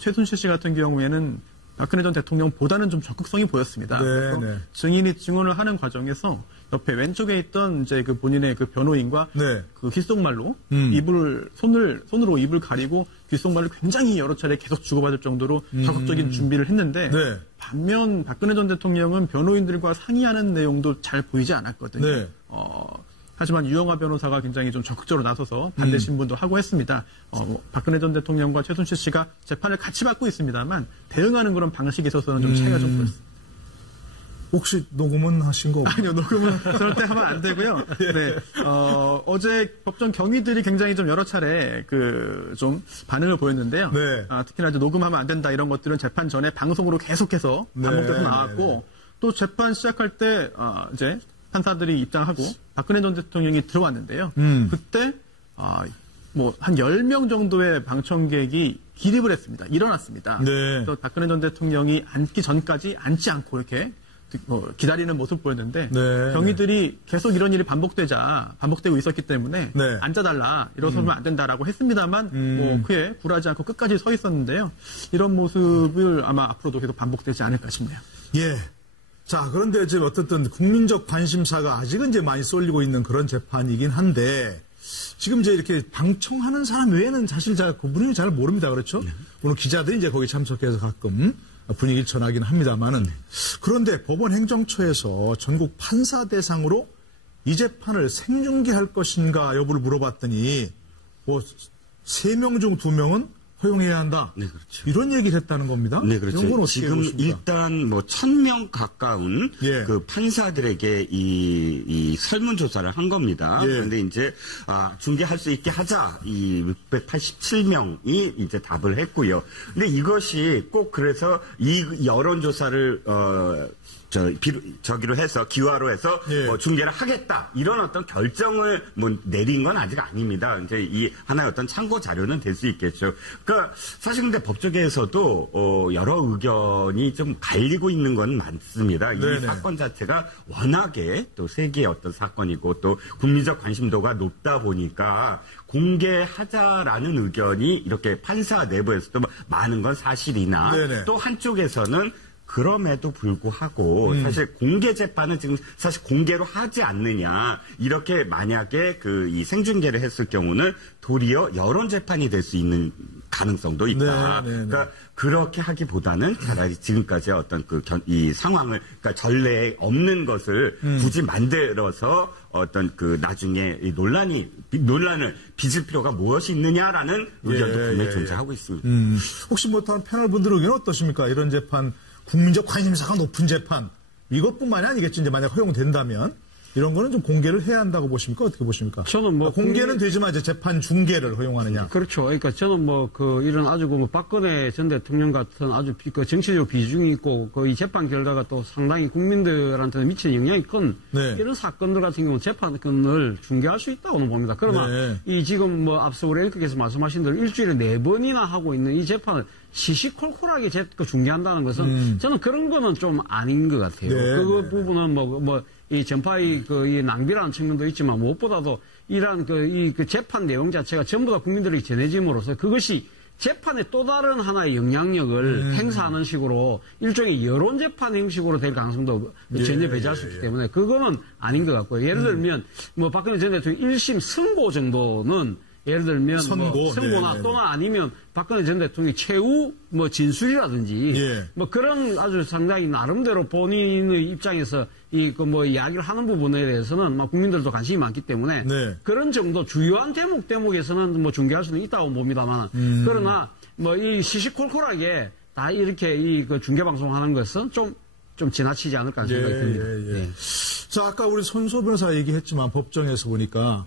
최순실 씨 같은 경우에는 박근혜 전 대통령보다는 좀 적극성이 보였습니다. 네, 그래서 네. 증인이 증언을 하는 과정에서 옆에 왼쪽에 있던 이제 본인의 변호인과 네. 귓속말로 손으로 입을 가리고 귓속말을 굉장히 여러 차례 계속 주고받을 정도로 적극적인 준비를 했는데, 네. 반면 박근혜 전 대통령은 변호인들과 상의하는 내용도 잘 보이지 않았거든요. 네. 하지만 유영하 변호사가 굉장히 좀 적극적으로 나서서 반대 신문도 하고 했습니다. 박근혜 전 대통령과 최순실 씨가 재판을 같이 받고 있습니다만 대응하는 그런 방식에 있어서는 좀 차이가 좀 보였습니다. 혹시 녹음은 하신 거? 아니요, 녹음은 절대 하면 안 되고요. 네, 어제 법정 경위들이 굉장히 좀 여러 차례 좀 반응을 보였는데요. 네. 특히나 이제 녹음하면 안 된다 이런 것들은 재판 전에 방송으로 계속해서 반복돼서 네. 나왔고, 또 재판 시작할 때 이제 판사들이 입장하고 박근혜 전 대통령이 들어왔는데요. 그때 뭐 한 10명 정도의 방청객이 기립을 했습니다. 일어났습니다. 네. 그래서 박근혜 전 대통령이 앉기 전까지 앉지 않고 이렇게 기다리는 모습 보였는데, 네. 경위들이 계속 이런 일이 반복되고 있었기 때문에 네. 앉아달라, 일어서면 안 된다라고 했습니다만 뭐 그에 굴하지 않고 끝까지 서 있었는데요. 이런 모습을 아마 앞으로도 계속 반복되지 않을까 싶네요. 예. 자, 그런데 지금 어쨌든 국민적 관심사가 아직은 이제 많이 쏠리고 있는 그런 재판이긴 한데, 지금 이제 이렇게 방청하는 사람 외에는 사실 그 분위기 잘 모릅니다. 그렇죠? 오늘 기자들이 이제 거기 참석해서 가끔 분위기를 전하긴 합니다만은, 그런데 법원 행정처에서 전국 판사 대상으로 이 재판을 생중계할 것인가 여부를 물어봤더니, 뭐 3명 중 2명은 허용해야 한다. 네, 그렇죠. 이런 얘기를 했다는 겁니다. 네, 그렇죠. 이런 건 어떻게 지금 보십니까? 일단 뭐 1000명 가까운 예. 그 판사들에게 이 설문조사를 한 겁니다. 예. 그런데 이제 중계할 수 있게 하자, 이 687명이 이제 답을 했고요. 근데 이것이 꼭 그래서 이 여론조사를 저기로 해서 기화로 해서 예. 중계를 하겠다, 이런 어떤 결정을 뭐 내린 건 아직 아닙니다. 이제 이 하나의 어떤 참고 자료는 될 수 있겠죠. 그러니까 사실 근데 법조계에서도 여러 의견이 좀 갈리고 있는 건 많습니다. 네네. 이 사건 자체가 워낙에 또 세계의 어떤 사건이고 또 국민적 관심도가 높다 보니까 공개하자라는 의견이 이렇게 판사 내부에서도 많은 건 사실이나, 네네. 또 한쪽에서는 그럼에도 불구하고 사실 공개 재판은 지금 사실 공개로 하지 않느냐, 이렇게 만약에 이 생중계를 했을 경우는 도리어 여론 재판이 될 수 있는 가능성도 있다. 그러니까 그렇게 하기보다는 차라리 지금까지의 어떤 이 상황을, 그러니까 전례에 없는 것을 굳이 만들어서 어떤 나중에 이 논란을 빚을 필요가 무엇이 있느냐라는 의견도 분명히 존재하고 있습니다. 혹시 뭐 다른 패널 분들 의견은 어떠십니까? 이런 재판, 국민적 관심사가 높은 재판, 이것뿐만이 아니겠죠. 이제 만약 허용된다면. 이런 거는 좀 공개를 해야 한다고 보십니까? 어떻게 보십니까? 저는 뭐 공개는 되지만 이제 재판 중계를 허용하느냐. 그렇죠. 그러니까 저는 뭐 이런 아주 박근혜 전 대통령 같은 아주 정치적 비중이 있고 이 재판 결과가 또 상당히 국민들한테 미치는 영향이 큰 이런 사건들 같은 경우는 재판을 중계할 수 있다고는 봅니다. 그러나 이 지금 앞서 우리 앵커께서 말씀하신 대로 일주일에 4번이나 하고 있는 이 재판을 시시콜콜하게 중계한다는 것은 저는 그런 거는 좀 아닌 것 같아요. 그 부분은 이 전파의 이 낭비라는 측면도 있지만 무엇보다도 이러한 재판 내용 자체가 전부 다 국민들에게 전해짐으로써 그것이 재판의 또 다른 하나의 영향력을 행사하는 식으로 일종의 여론 재판 형식으로 될 가능성도 전혀 배제할 수 있기 때문에 그거는 아닌 것 같고요. 예를 들면 박근혜 전 대통령 1심 선고 정도는 예를 들면 선고나 또는 아니면 박근혜 전 대통령의 최후 진술이라든지 그런 아주 상당히 나름대로 본인의 입장에서 이야기를 하는 부분에 대해서는 국민들도 관심이 많기 때문에 그런 정도 주요한 대목에서는 중계할 수는 있다고 봅니다만 그러나 이 시시콜콜하게 다 이렇게 중계 방송하는 것은 좀 지나치지 않을까 하는 생각이 듭니다. 자, 아까 우리 손소 변호사 얘기했지만 법정에서 보니까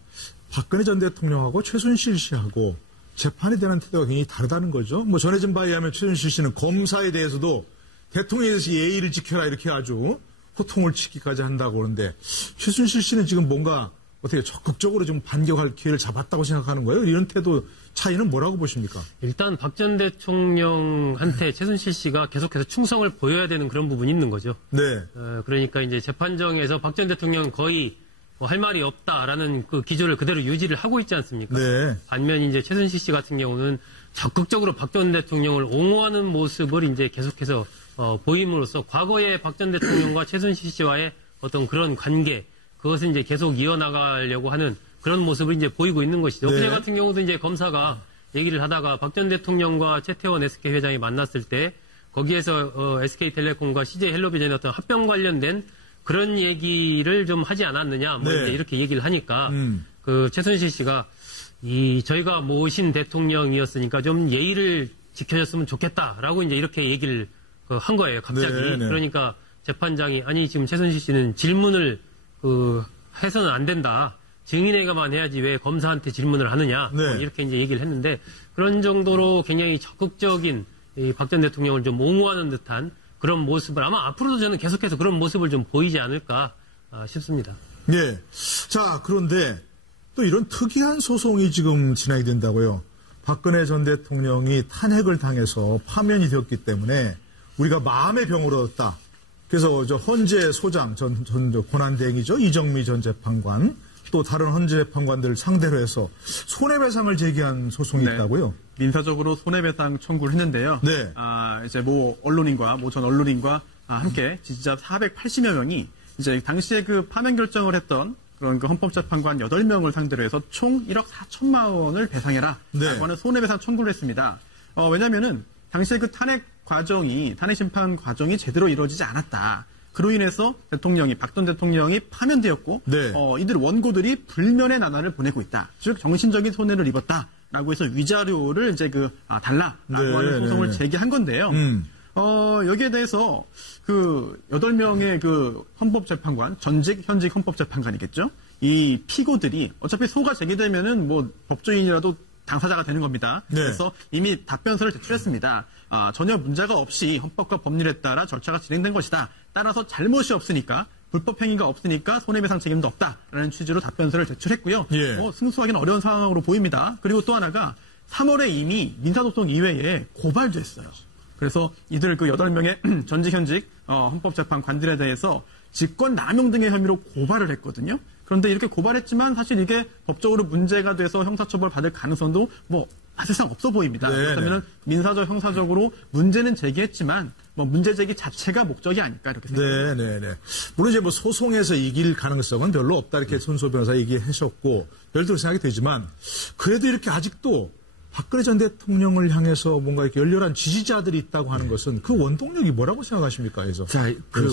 박근혜 전 대통령하고 최순실 씨하고 재판이 되는 태도가 굉장히 다르다는 거죠. 전해진 바에 의하면 최순실 씨는 검사에 대해서도 대통령에 대해서 예의를 지켜라 이렇게 아주 호통을 치기까지 한다고 그러는데 최순실 씨는 지금 뭔가 어떻게 적극적으로 좀 반격할 기회를 잡았다고 생각하는 거예요? 이런 태도 차이는 뭐라고 보십니까? 일단 박 전 대통령한테 최순실 씨가 계속해서 충성을 보여야 되는 그런 부분이 있는 거죠. 그러니까 이제 재판정에서 박 전 대통령은 거의 할 말이 없다라는 그 기조를 그대로 유지를 하고 있지 않습니까? 반면 이제 최순실 씨 같은 경우는 적극적으로 박 전 대통령을 옹호하는 모습을 이제 계속해서 보임으로써 과거에 박 전 대통령과 최순실 씨와의 어떤 그런 관계, 그것을 이제 계속 이어나가려고 하는 그런 모습을 이제 보이고 있는 것이죠. 어제 같은 경우도 이제 검사가 얘기를 하다가 박 전 대통령과 최태원 SK 회장이 만났을 때 거기에서 SK텔레콤과 CJ헬로비전의 어떤 합병 관련된 그런 얘기를 좀 하지 않았느냐, 이제 이렇게 얘기를 하니까, 최순실 씨가, 저희가 모신 대통령이었으니까 좀 예의를 지켜줬으면 좋겠다라고 이제 이렇게 얘기를 한 거예요, 갑자기. 그러니까 재판장이, 아니, 지금 최순실 씨는 질문을, 해서는 안 된다. 증인에게만 해야지 왜 검사한테 질문을 하느냐. 이렇게 이제 얘기를 했는데, 그런 정도로 굉장히 적극적인 박 전 대통령을 좀 옹호하는 듯한 그런 모습을 아마 앞으로도 저는 계속해서 그런 모습을 좀 보이지 않을까 싶습니다. 자, 그런데 또 이런 특이한 소송이 지금 진행이 된다고요. 박근혜 전 대통령이 탄핵을 당해서 파면이 되었기 때문에 우리가 마음의 병을 얻었다. 그래서 헌재 소장 전 권한대행이죠. 이정미 전 재판관 또 다른 헌재 재판관들을 상대로 해서 손해배상을 제기한 소송이 있다고요. 민사적으로 손해배상 청구를 했는데요. 이제 언론인과 전 언론인과 함께 지지자 480여 명이 이제 당시에 파면 결정을 했던 그런 헌법재판관 8명을 상대로 해서 총 1억 4천만 원을 배상해라. 라고 하는 손해배상 청구를 했습니다. 왜냐면은 당시에 탄핵 심판 과정이 제대로 이루어지지 않았다. 그로 인해서 박 전 대통령이 파면되었고, 이들 원고들이 불면의 나날을 보내고 있다. 즉, 정신적인 손해를 입었다라고 해서 위자료를 이제 달라라고 하는 소송을 제기한 건데요. 여기에 대해서 8명의 헌법재판관, 전직, 현직 헌법재판관이겠죠. 이 피고들이 어차피 소가 제기되면은 법조인이라도 당사자가 되는 겁니다. 그래서 이미 답변서를 제출했습니다. 전혀 문제가 없이 헌법과 법률에 따라 절차가 진행된 것이다. 따라서 잘못이 없으니까 불법 행위가 없으니까 손해배상 책임도 없다라는 취지로 답변서를 제출했고요. 승소하기는 어려운 상황으로 보입니다. 그리고 또 하나가 3월에 이미 민사소송 이외에 고발도 했어요. 그래서 이들 8명의 전직 현직 헌법재판관들에 대해서 직권 남용 등의 혐의로 고발을 했거든요. 그런데 이렇게 고발했지만 사실 이게 법적으로 문제가 돼서 형사처벌 받을 가능성도 사실상 없어 보입니다. 그렇다면 민사적, 형사적으로 문제는 제기했지만 문제 제기 자체가 목적이 아닐까 이렇게 생각합니다. 물론 이제 소송에서 이길 가능성은 별로 없다 이렇게 손소 변호사 얘기하셨고 별도로 생각이 되지만 그래도 이렇게 아직도 박근혜 전 대통령을 향해서 뭔가 이렇게 열렬한 지지자들이 있다고 하는 것은 그 원동력이 뭐라고 생각하십니까? 그래서 자,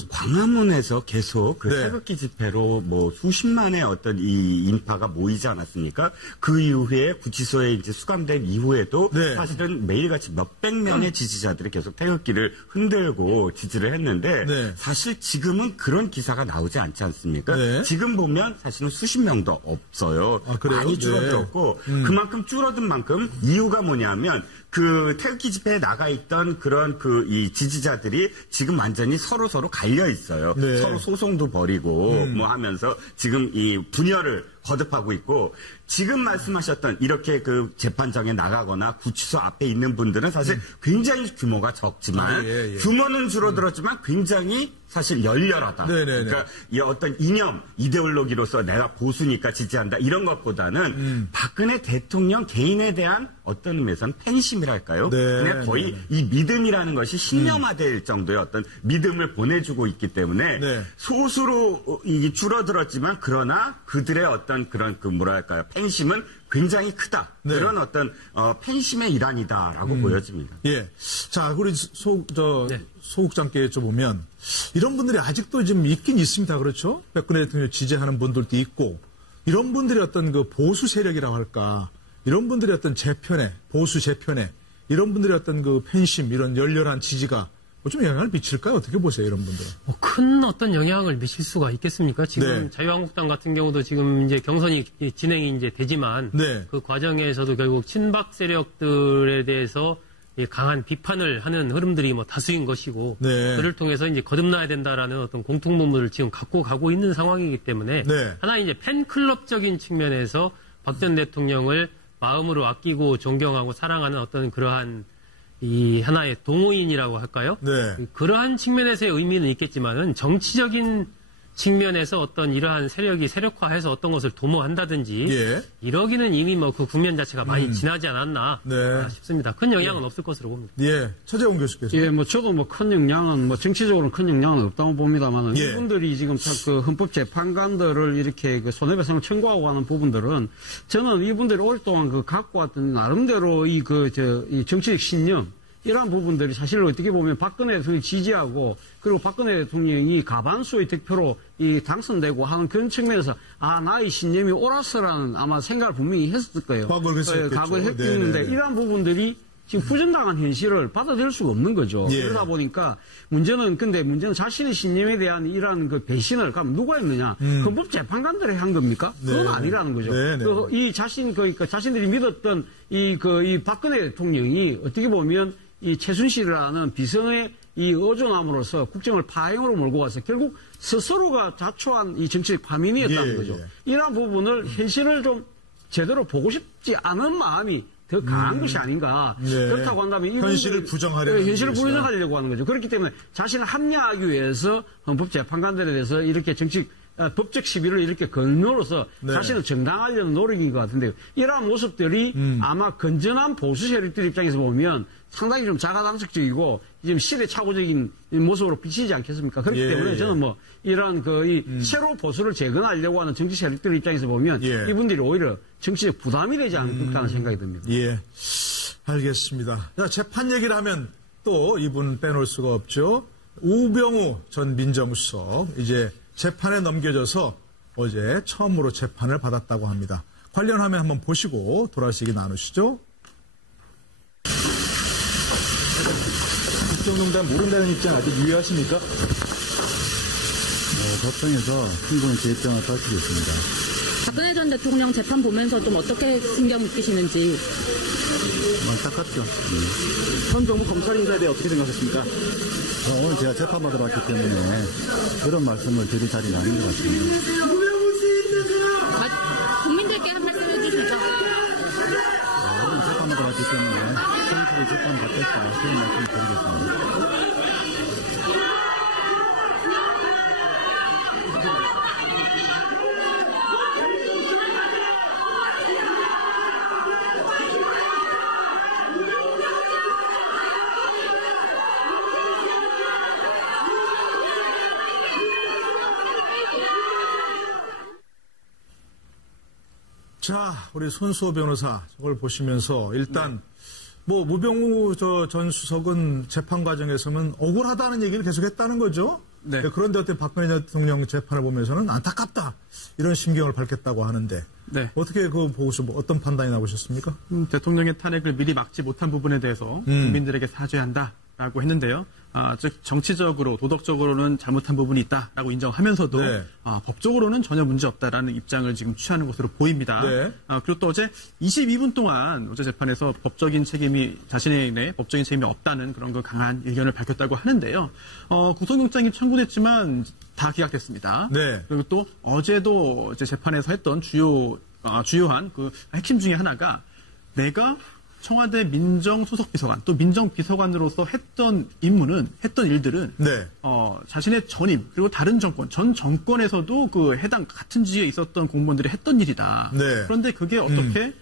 광화문에서 계속 태극기 집회로 뭐 수십만의 어떤 이 인파가 모이지 않았습니까? 그 이후에 구치소에 이제 수감된 이후에도 사실은 매일같이 몇백 명의 지지자들이 계속 태극기를 흔들고 지지를 했는데 사실 지금은 그런 기사가 나오지 않지 않습니까? 지금 보면 사실은 수십 명도 없어요. 많이 줄어들었고 그만큼 줄어든 만큼 이유가 뭐냐면 그 태극기 집회에 나가 있던 그런 이 지지자들이 지금 완전히 서로 갈려 있어요. 서로 소송도 벌이고 뭐 하면서 지금 이 분열을 거듭하고 있고 지금 말씀하셨던 이렇게 그 재판장에 나가거나 구치소 앞에 있는 분들은 사실 굉장히 규모가 적지만 규모는 줄어들었지만 굉장히 사실 열렬하다. 그러니까 이 어떤 이념, 이데올로기로서 내가 보수니까 지지한다 이런 것보다는 박근혜 대통령 개인에 대한 어떤 의미에서는 팬심이랄까요? 그냥 거의 이 믿음이라는 것이 신념화될 정도의 어떤 믿음을 보내주고 있기 때문에 소수로 이게 줄어들었지만 그러나 그들의 어떤 그런 그 뭐랄까요? 팬심은 굉장히 크다. 그런 어떤 팬심의 일환이다라고 보여집니다. 예. 자, 우리 소국장께 여쭤보면 이런 분들이 아직도 좀 있긴 있습니다. 그렇죠? 박근혜 대통령 지지하는 분들도 있고 이런 분들이 어떤 그 보수 세력이라고 할까? 이런 분들이 어떤 재편에 보수 재편에 이런 분들의 어떤 그 팬심 이런 열렬한 지지가 좀 영향을 미칠까요? 어떻게 보세요, 이런 분들은? 큰 어떤 영향을 미칠 수가 있겠습니까? 지금 자유한국당 같은 경우도 지금 이제 경선이 진행이 이제 되지만 그 과정에서도 결국 친박 세력들에 대해서 강한 비판을 하는 흐름들이 뭐 다수인 것이고 그를 통해서 이제 거듭나야 된다라는 어떤 공통분모를 지금 갖고 가고 있는 상황이기 때문에 하나 이제 팬클럽적인 측면에서 박 전 대통령을 마음으로 아끼고 존경하고 사랑하는 어떤 그러한 이 하나의 동호인이라고 할까요? 그러한 측면에서의 의미는 있겠지만은 정치적인 측면에서 어떤 이러한 세력이 세력화해서 어떤 것을 도모한다든지 이러기는 이미 뭐 그 국면 자체가 많이 지나지 않았나 싶습니다. 큰 영향은 없을 것으로 봅니다. 차재원 교수께서. 뭐 저도 뭐 큰 영향은 뭐 정치적으로는 큰 영향은 없다고 봅니다만 이분들이 지금 그 헌법재판관들을 이렇게 그 손해배상을 청구하고 하는 부분들은 저는 이분들이 오랫동안 그 갖고 왔던 나름대로 이 정치적 신념 이러한 부분들이 사실 어떻게 보면 박근혜 대통령이 지지하고 그리고 박근혜 대통령이 가반수의 득표로 당선되고 하는 그런 측면에서 나의 신념이 옳았어라는 아마 생각을 분명히 했을 거예요. 과거에 했는데 이러한 부분들이 지금 부정당한 현실을 받아들일 수가 없는 거죠. 그러다 보니까 문제는 자신의 신념에 대한 이러한 그 배신을 그럼 누가 했느냐? 헌법재판관들이 한 겁니까? 그건 아니라는 거죠. 그러니까 자신들이 믿었던 이 박근혜 대통령이 어떻게 보면 이 최순실이라는 비선의 이 어존함으로써 국정을 파행으로 몰고 가서 결국 스스로가 자초한 이 정치적 파민이었다는 거죠. 이러한 부분을 현실을 좀 제대로 보고 싶지 않은 마음이 더 강한 것이 아닌가. 그렇다고 한다면 현실을 부정하려고 하는 거죠. 그렇기 때문에 자신을 합리화하기 위해서 헌법재판관들에 대해서 이렇게 법적 시비를 이렇게 걸므로써 자신을 정당화하려는 노력인 것 같은데요. 이러한 모습들이 아마 건전한 보수 세력들 입장에서 보면 상당히 좀 자가당착적이고 지금 시대착오적인 모습으로 비치지 않겠습니까? 그렇기 때문에 저는 뭐 이러한 새로 보수를 재건하려고 하는 정치 세력들 입장에서 보면 이분들이 오히려 정치적 부담이 되지 않을까라는 생각이 듭니다. 알겠습니다. 자, 재판 얘기를 하면 또 이분 빼놓을 수가 없죠. 우병우 전 민정수석 이제 재판에 넘겨져서 어제 처음으로 재판을 받았다고 합니다. 관련 화면 한번 보시고 돌아오시 얘기 나누시죠. 국정농단 모른다는 입장 아직 유효하십니까? 법정에서 충분히 제 입장을 밝히겠습니다. 박근혜 전 대통령 재판 보면서 좀 어떻게 신경 느끼시는지. 안타깝죠. 현 정부 검찰 인사에 대해 어떻게 생각하십니까? 오늘 제가 재판받으러 왔기 때문에 그런 말씀을 드릴 자리는 아닌 것 같습니다. 국민들께 한 말씀 해주시죠. 오늘 재판받으러 왔기 때문에 정치를 재판받겠다 그런 말씀을 드리겠습니다. 자, 우리 손수호 변호사 저걸 보시면서 일단 뭐 무병우 전 수석은 재판 과정에서는 억울하다는 얘기를 계속했다는 거죠. 네. 그런데 어떤 박근혜 대통령 재판을 보면서는 안타깝다 이런 심경을 밝혔다고 하는데 네. 어떻게 그 보고서 어떤 판단이 나오셨습니까? 대통령의 탄핵을 미리 막지 못한 부분에 대해서 국민들에게 사죄한다라고 했는데요. 즉 정치적으로 도덕적으로는 잘못한 부분이 있다라고 인정하면서도 네. 법적으로는 전혀 문제 없다라는 입장을 지금 취하는 것으로 보입니다. 네. 그리고 또 어제 22분 동안 어제 재판에서 자신의 법적인 책임이 없다는 그런 그 강한 의견을 밝혔다고 하는데요. 구속영장이 청구됐지만 다 기각됐습니다. 네. 그리고 또 어제도 이제 재판에서 했던 주요한 그 핵심 중에 하나가 내가 청와대 민정수석비서관 또 민정비서관으로서 했던 일들은 네. 자신의 전임 그리고 다른 전 정권에서도 그 해당 같은 지위에 있었던 공무원들이 했던 일이다. 네. 그런데 그게 어떻게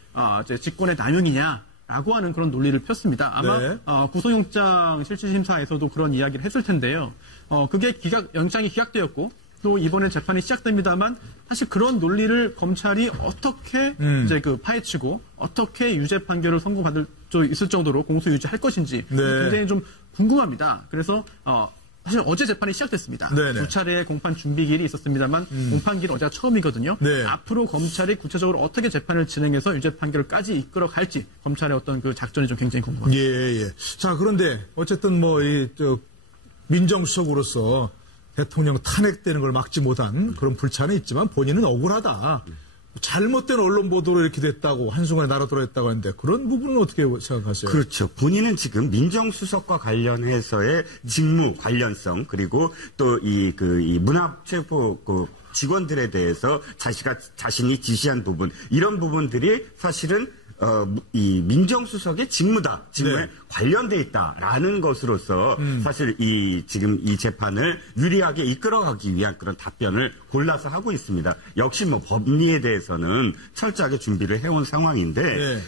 이제 직권의 남용이냐라고 하는 그런 논리를 폈습니다. 아마 네. 구속영장 실질심사에서도 그런 이야기를 했을 텐데요. 그게 영장이 기각되었고 또 이번에 재판이 시작됩니다만 사실 그런 논리를 검찰이 어떻게 이제 그 파헤치고 어떻게 유죄 판결을 선고받을 수 있을 정도로 공소 유지할 것인지 네. 굉장히 좀 궁금합니다. 그래서 사실 어제 재판이 시작됐습니다. 네네. 2차례의 공판 준비기일이 있었습니다만 공판기일은 어제가 처음이거든요. 네. 앞으로 검찰이 구체적으로 어떻게 재판을 진행해서 유죄 판결까지 이끌어갈지 검찰의 어떤 그 작전이 좀 굉장히 궁금합니다. 예. 자, 그런데 어쨌든 민정수석으로서 대통령 탄핵되는 걸 막지 못한 그런 불찬은 있지만 본인은 억울하다. 잘못된 언론 보도로 이렇게 됐다고 한순간에 날아들어있다고 하는데 그런 부분은 어떻게 생각하세요? 그렇죠. 본인은 지금 민정수석과 관련해서의 직무 관련성 그리고 또 이 문화체포 직원들에 대해서 자신이 지시한 부분 이런 부분들이 사실은 이 민정수석의 직무에 네. 관련돼 있다라는 것으로서 사실 지금 이 재판을 유리하게 이끌어가기 위한 그런 답변을 골라서 하고 있습니다. 역시 법리에 대해서는 철저하게 준비를 해온 상황인데 네.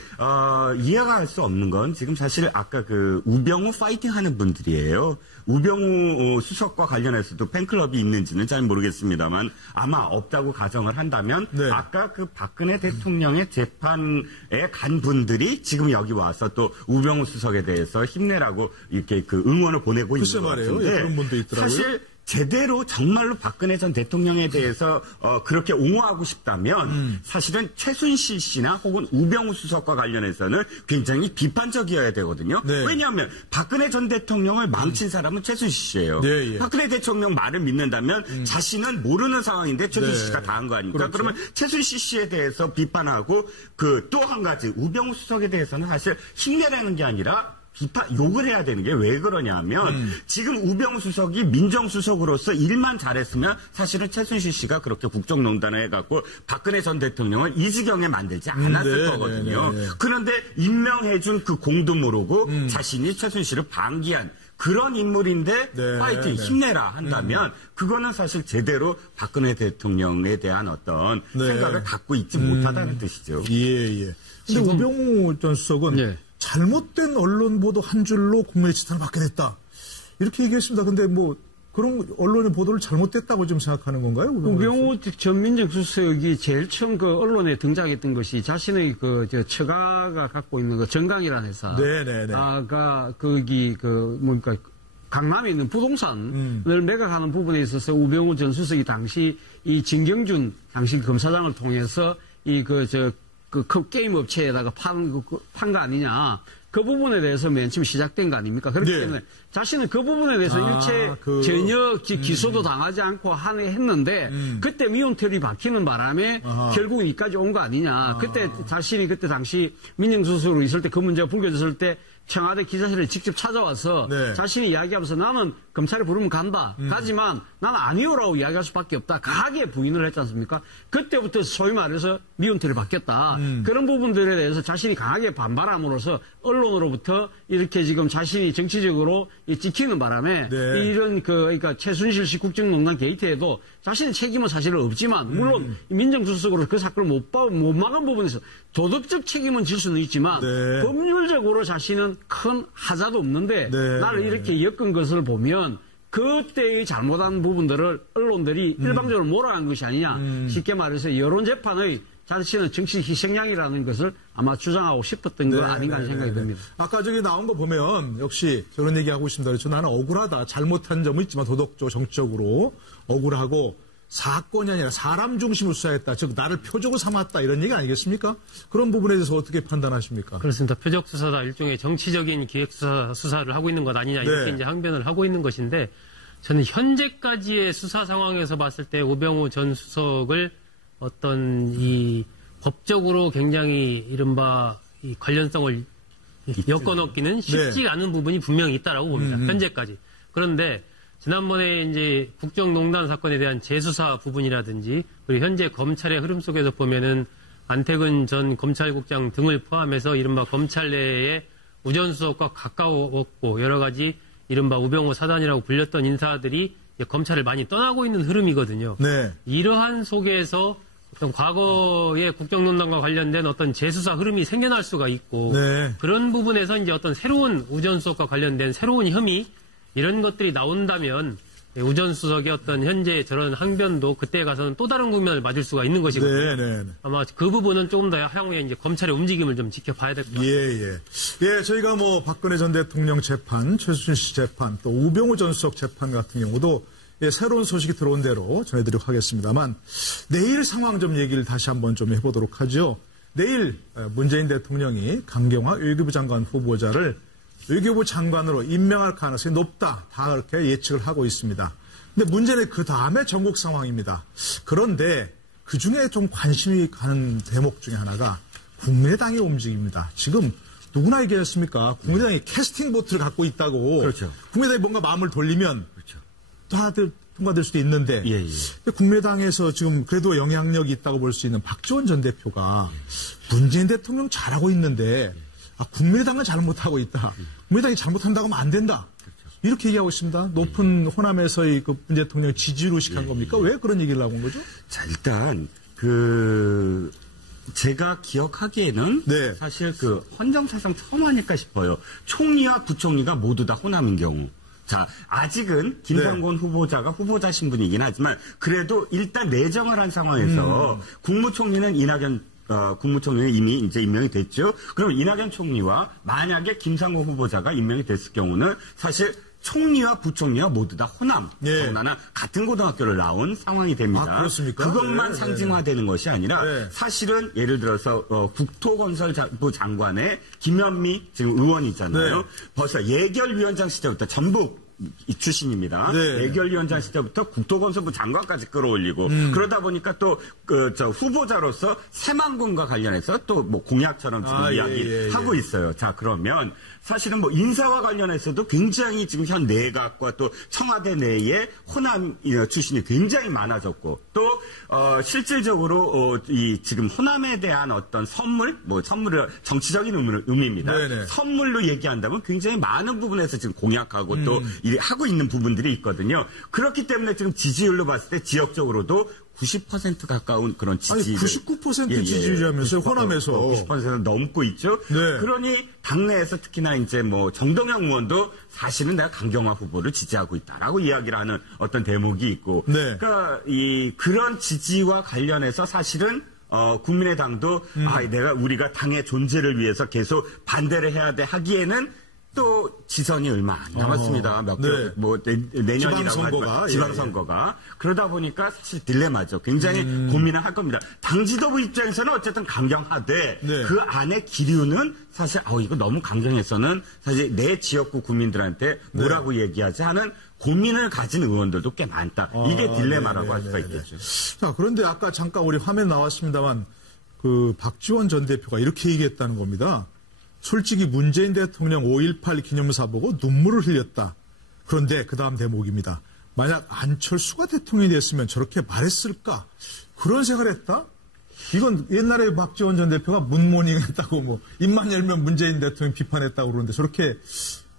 이해가 할 수 없는 건 지금 사실 아까 그 우병우 파이팅하는 분들이에요. 우병우 수석과 관련해서도 팬클럽이 있는지는 잘 모르겠습니다만 아마 없다고 가정을 한다면 네. 아까 그 박근혜 대통령의 재판에 간 분들이 지금 여기 와서 또 우병우 수석에 대해서 힘내라고 이렇게 그 응원을 보내고 있는 것 같은데 그런 분도 있더라고요. 사실 제대로 정말로 박근혜 전 대통령에 대해서 그렇게 옹호하고 싶다면 사실은 최순실 씨나 혹은 우병우 수석과 관련해서는 굉장히 비판적이어야 되거든요. 네. 왜냐하면 박근혜 전 대통령을 망친 사람은 최순실 씨예요. 네, 예. 박근혜 대통령 말을 믿는다면 자신은 모르는 상황인데 최순실 씨가 다 한 거 아닙니까? 그렇죠. 그러면 최순실 씨에 대해서 비판하고 또 한 가지 우병우 수석에 대해서는 사실 힘내라는 게 아니라 욕을 해야 되는 게 왜 그러냐면 지금 우병우 수석이 민정수석으로서 일만 잘했으면 사실은 최순실 씨가 그렇게 국정농단을 해갖고 박근혜 전 대통령을 이 지경에 만들지 않았을 거거든요. 네. 그런데 임명해준 그 공도 모르고 자신이 최순실을 방기한 그런 인물인데 네. 파이팅 힘내라 한다면 그거는 사실 제대로 박근혜 대통령에 대한 어떤 네. 생각을 갖고 있지 못하다는 뜻이죠. 예. 근데 우병우 전 수석은 네. 잘못된 언론 보도 한 줄로 국민의 지탄을 받게 됐다. 이렇게 얘기했습니다. 근데 그런 언론의 보도를 잘못됐다고 좀 생각하는 건가요? 우병우 전 민정수석이 제일 처음 그 언론에 등장했던 것이 자신의 처가가 갖고 있는 그 정강이라는 회사. 네네네. 강남에 있는 부동산을 매각하는 부분에 있어서 우병우 전 수석이 당시 이 진경준 당시 검사장을 통해서 그 게임 업체에다가 판 거 아니냐. 그 부분에 대해서 맨 처음 시작된 거 아닙니까? 그렇기 때문에 자신은 그 부분에 대해서 전혀 기소도 당하지 않고 했는데 그때 미온털이 박히는 바람에 결국 여기까지 온 거 아니냐. 그때 자신이 그때 당시 민정수석으로 있을 때 그 문제가 불거졌을 때 청와대 기자실에 직접 찾아와서 네. 자신이 이야기하면서 나는 검찰이 부르면 간다. 가지만 나는 아니오라고 이야기할 수밖에 없다. 강하게 부인을 했지 않습니까? 그때부터 소위 말해서 미운털이 바뀌었다. 그런 부분들에 대해서 자신이 강하게 반발함으로써 언론으로부터 이렇게 지금 자신이 정치적으로 찍히는 바람에 네. 이런 그러니까 최순실 씨 국정농단 게이트에도 자신의 책임은 사실은 없지만 물론 민정수석으로 그 사건을 못 막은 부분에서 도덕적 책임은 질 수는 있지만 네. 법률적으로 자신은 큰 하자도 없는데 네. 나를 이렇게 엮은 것을 보면 그때의 잘못한 부분들을 언론들이 일방적으로 몰아간 것이 아니냐. 쉽게 말해서 여론재판의 자신은 정치 희생양이라는 것을 아마 주장하고 싶었던 거 아닌가 하는 생각이 듭니다. 아까 저기 나온 거 보면 역시 저런 얘기하고 있습니다. 그래서 나는 억울하다. 잘못한 점은 있지만 도덕적, 정치적으로 억울하고 사건이 아니라 사람 중심으로 수사했다. 즉 나를 표적으로 삼았다. 이런 얘기 아니겠습니까? 그런 부분에 대해서 어떻게 판단하십니까? 그렇습니다. 표적 수사다. 일종의 정치적인 기획 수사를 하고 있는 것 아니냐 이렇게 이제 항변을 하고 있는 것인데 저는 현재까지의 수사 상황에서 봤을 때 우병우 전 수석을 어떤 이 법적으로 굉장히 이른바 이 관련성을 엮어넣기는 쉽지 않은 부분이 분명히 있다라고 봅니다. 현재까지. 그런데 지난번에 이제 국정농단 사건에 대한 재수사 부분이라든지 그리고 현재 검찰의 흐름 속에서 보면은 안태근 전 검찰국장 등을 포함해서 이른바 검찰 내에 우전수석과 가까웠고 여러 가지 이른바 우병우 사단이라고 불렸던 인사들이 검찰을 많이 떠나고 있는 흐름이거든요. 네. 이러한 속에서 어떤 과거의 국정농단과 관련된 어떤 재수사 흐름이 생겨날 수가 있고 그런 부분에서 이제 어떤 새로운 우전수석과 관련된 새로운 혐의 이런 것들이 나온다면 우전수석의 어떤 현재 저런 항변도 그때 가서는 또 다른 국면을 맞을 수가 있는 것이거든요. 아마 그 부분은 조금 더 향후에 이제 검찰의 움직임을 좀 지켜봐야 될 것 같습니다. 예, 저희가 뭐 박근혜 전 대통령 재판, 최수진 씨 재판, 또 우병우 전 수석 재판 같은 경우도 새로운 소식이 들어온 대로 전해드리도록 하겠습니다만 내일 상황 좀 얘기를 다시 한번 좀 해보도록 하죠. 내일 문재인 대통령이 강경화 외교부 장관 후보자를 외교부 장관으로 임명할 가능성이 높다. 다 그렇게 예측을 하고 있습니다. 근데 문제는 그 다음에 전국 상황입니다. 그런데 그 중에 좀 관심이 가는 대목 중에 하나가 국민의당의 움직임입니다. 지금 누구나 얘기했습니까? 국민의당이 캐스팅 보트를 갖고 있다고. 그렇죠. 국민의당이 뭔가 마음을 돌리면 다들 통과될 수도 있는데 국민의당에서 지금 그래도 영향력이 있다고 볼 수 있는 박지원 전 대표가 문재인 대통령 잘하고 있는데 국민의당은 잘못하고 있다. 국민의당이 잘못한다고 하면 안 된다. 이렇게 얘기하고 있습니다. 높은 호남에서의 그 문재인 대통령 지지로 의식한 겁니까? 왜 그런 얘기를 하고 온 거죠? 자, 일단 제가 기억하기에는 사실 헌정사상 처음 아닐까 싶어요. 총리와 부총리가 모두 다 호남인 경우. 자, 아직은 김상곤 후보자가 후보자 신분이긴 하지만 그래도 일단 내정을 한 상황에서 국무총리는 이낙연 국무총리는 이미 이제 임명이 됐죠. 그럼 이낙연 총리와 만약에 김상곤 후보자가 임명이 됐을 경우는 사실 총리와 부총리와 모두 다 호남, 전라나 같은 고등학교를 나온 상황이 됩니다. 그렇습니까? 그것만 상징화되는 것이 아니라 사실은 예를 들어서 국토건설부 장관의 김현미 지금 의원이잖아요. 벌써 예결위원장 시절부터 전북 출신입니다. 예결위원장 시절부터 국토건설부 장관까지 끌어올리고 그러다 보니까 또 저 후보자로서 새만금과 관련해서 또 뭐 공약처럼 지금 이야기하고 있어요. 자, 그러면 사실은 뭐 인사와 관련해서도 굉장히 지금 현 내각과 또 청와대 내에 호남 출신이 굉장히 많아졌고 또 실질적으로 이 지금 호남에 대한 어떤 선물을 정치적인 의미입니다. 선물로 얘기한다면 굉장히 많은 부분에서 지금 공약하고 또 하고 있는 부분들이 있거든요. 그렇기 때문에 지금 지지율로 봤을 때 지역적으로도 90% 가까운 그런 지지율. 99% 지지율이라면서요, 호남에서. 90% 넘고 있죠. 그러니 당내에서 특히나 이제 뭐 정동영 의원도 사실은 내가 강경화 후보를 지지하고 있다라고 이야기를 하는 어떤 대목이 있고. 그러니까 그런 지지와 관련해서 사실은 국민의당도 우리가 당의 존재를 위해서 계속 반대를 해야 돼 하기에는 또 지선이 얼마 안 남았습니다. 내년이라고 하지만 지방선거가. 그러다 보니까 사실 딜레마죠. 굉장히 고민을 할 겁니다. 당 지도부 입장에서는 어쨌든 강경하되 그 안에 기류는 사실 이거 너무 강경해서는 사실 내 지역구 국민들한테 뭐라고 얘기하지 하는 고민을 가진 의원들도 꽤 많다. 이게 딜레마라고 할 수가 있겠죠. 자, 그런데 아까 잠깐 우리 화면 나왔습니다만 그 박지원 전 대표가 이렇게 얘기했다는 겁니다. 솔직히 문재인 대통령 5.18 기념사 보고 눈물을 흘렸다. 그런데 그 다음 대목입니다. 만약 안철수가 대통령이 됐으면 저렇게 말했을까? 그런 생각을 했다? 이건 옛날에 박지원 전 대표가 문모닝 했다고 입만 열면 문재인 대통령 비판했다고 그러는데 저렇게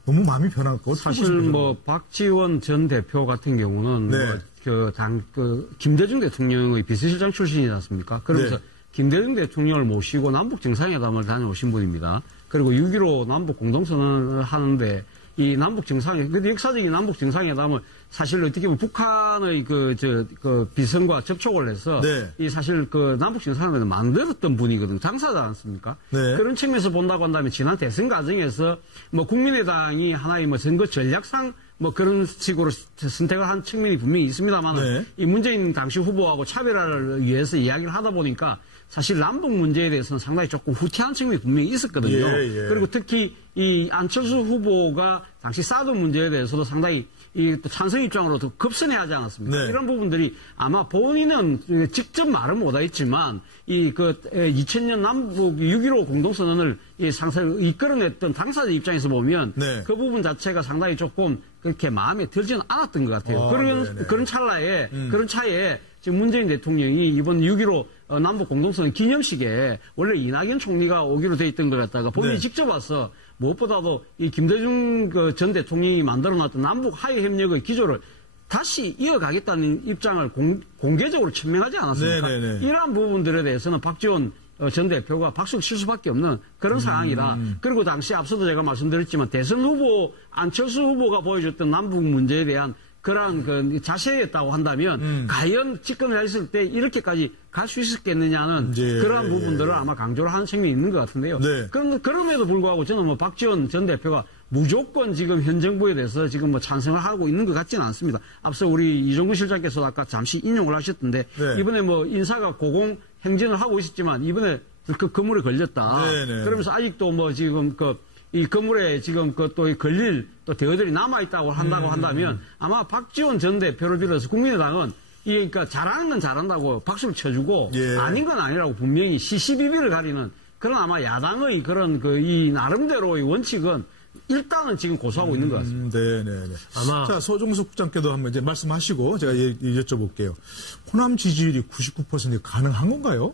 너무 마음이 변한 거 사실 박지원 전 대표 같은 경우는 김대중 대통령의 비서실장 출신이지 않습니까? 그러면서 김대중 대통령을 모시고 남북 정상회담을 다녀오신 분입니다. 그리고 6.15 남북 공동선언을 하는데 이 남북 정상회, 근데 역사적인 남북 정상회담은 사실 어떻게 보면 북한의 그 비선과 접촉을 해서 네. 이 사실 그 남북 정상회담을 만들었던 분이거든요. 당사자 않습니까? 네. 그런 측면에서 본다고 한다면 지난 대선 과정에서 뭐 국민의당이 하나의 뭐 선거 전략상 뭐 그런 식으로 선택을 한 측면이 분명히 있습니다만 네. 이 문재인 당시 후보하고 차별화를 위해서 이야기를 하다 보니까 사실 남북 문제에 대해서는 상당히 조금 후퇴한 측면이 분명히 있었거든요. 예. 그리고 특히 이 안철수 후보가 당시 사드 문제에 대해서도 상당히 이 또 찬성 입장으로 더 급선회하지 않았습니까? 네. 이런 부분들이 아마 본인은 직접 말은 못하겠지만 이 그 2000년 남북 6.15 공동선언을 이 상세히 이끌어냈던 당사자 입장에서 보면 네. 그 부분 자체가 상당히 조금 그렇게 마음에 들지는 않았던 것 같아요. 그런 찰나에 그런 차에 지금 문재인 대통령이 이번 6.15 남북 공동선언 기념식에 원래 이낙연 총리가 오기로 돼 있던 걸 갖다가 본인이 네. 직접 와서 무엇보다도 이 김대중 전 대통령이 만들어놨던 남북 하위 협력의 기조를 다시 이어가겠다는 입장을 공개적으로 천명하지 않았습니까? 네네네. 이러한 부분들에 대해서는 박지원 전 대표가 박수를 칠 수밖에 없는 그런 상황이다. 그리고 당시 앞서도 제가 말씀드렸지만 대선 후보 안철수 후보가 보여줬던 남북 문제에 대한 그러한 그 자세였다고 한다면 과연 집권을 했을 때 이렇게까지 갈 수 있었겠느냐는 그러한 부분들을 아마 강조를 하는 측면이 있는 것 같은데요. 네. 그럼에도 불구하고 저는 뭐 박지원 전 대표가 무조건 지금 현 정부에 대해서 지금 뭐 찬성을 하고 있는 것 같지는 않습니다. 앞서 우리 이종구 실장께서 아까 잠시 인용을 하셨던데 네. 이번에 뭐 인사가 고공 행진을 하고 있었지만 이번에 그 건물에 걸렸다. 네네. 그러면서 아직도 뭐 지금 이 건물에 지금 또 걸릴 또 대어들이 남아있다고 한다면 아마 박지원 전 대표를 비롯해서 국민의당은 그러니까 잘하는 건 잘한다고 박수를 쳐주고 예. 아닌 건 아니라고 분명히 시시비비를 가리는 그런 아마 야당의 그런 이 나름대로의 원칙은 일단은 지금 고수하고 있는 것 같습니다. 네네네. 아마 자, 서종숙 국장께도 한번 이제 말씀하시고 제가 여쭤볼게요. 호남 지지율이 99% 가능한 건가요?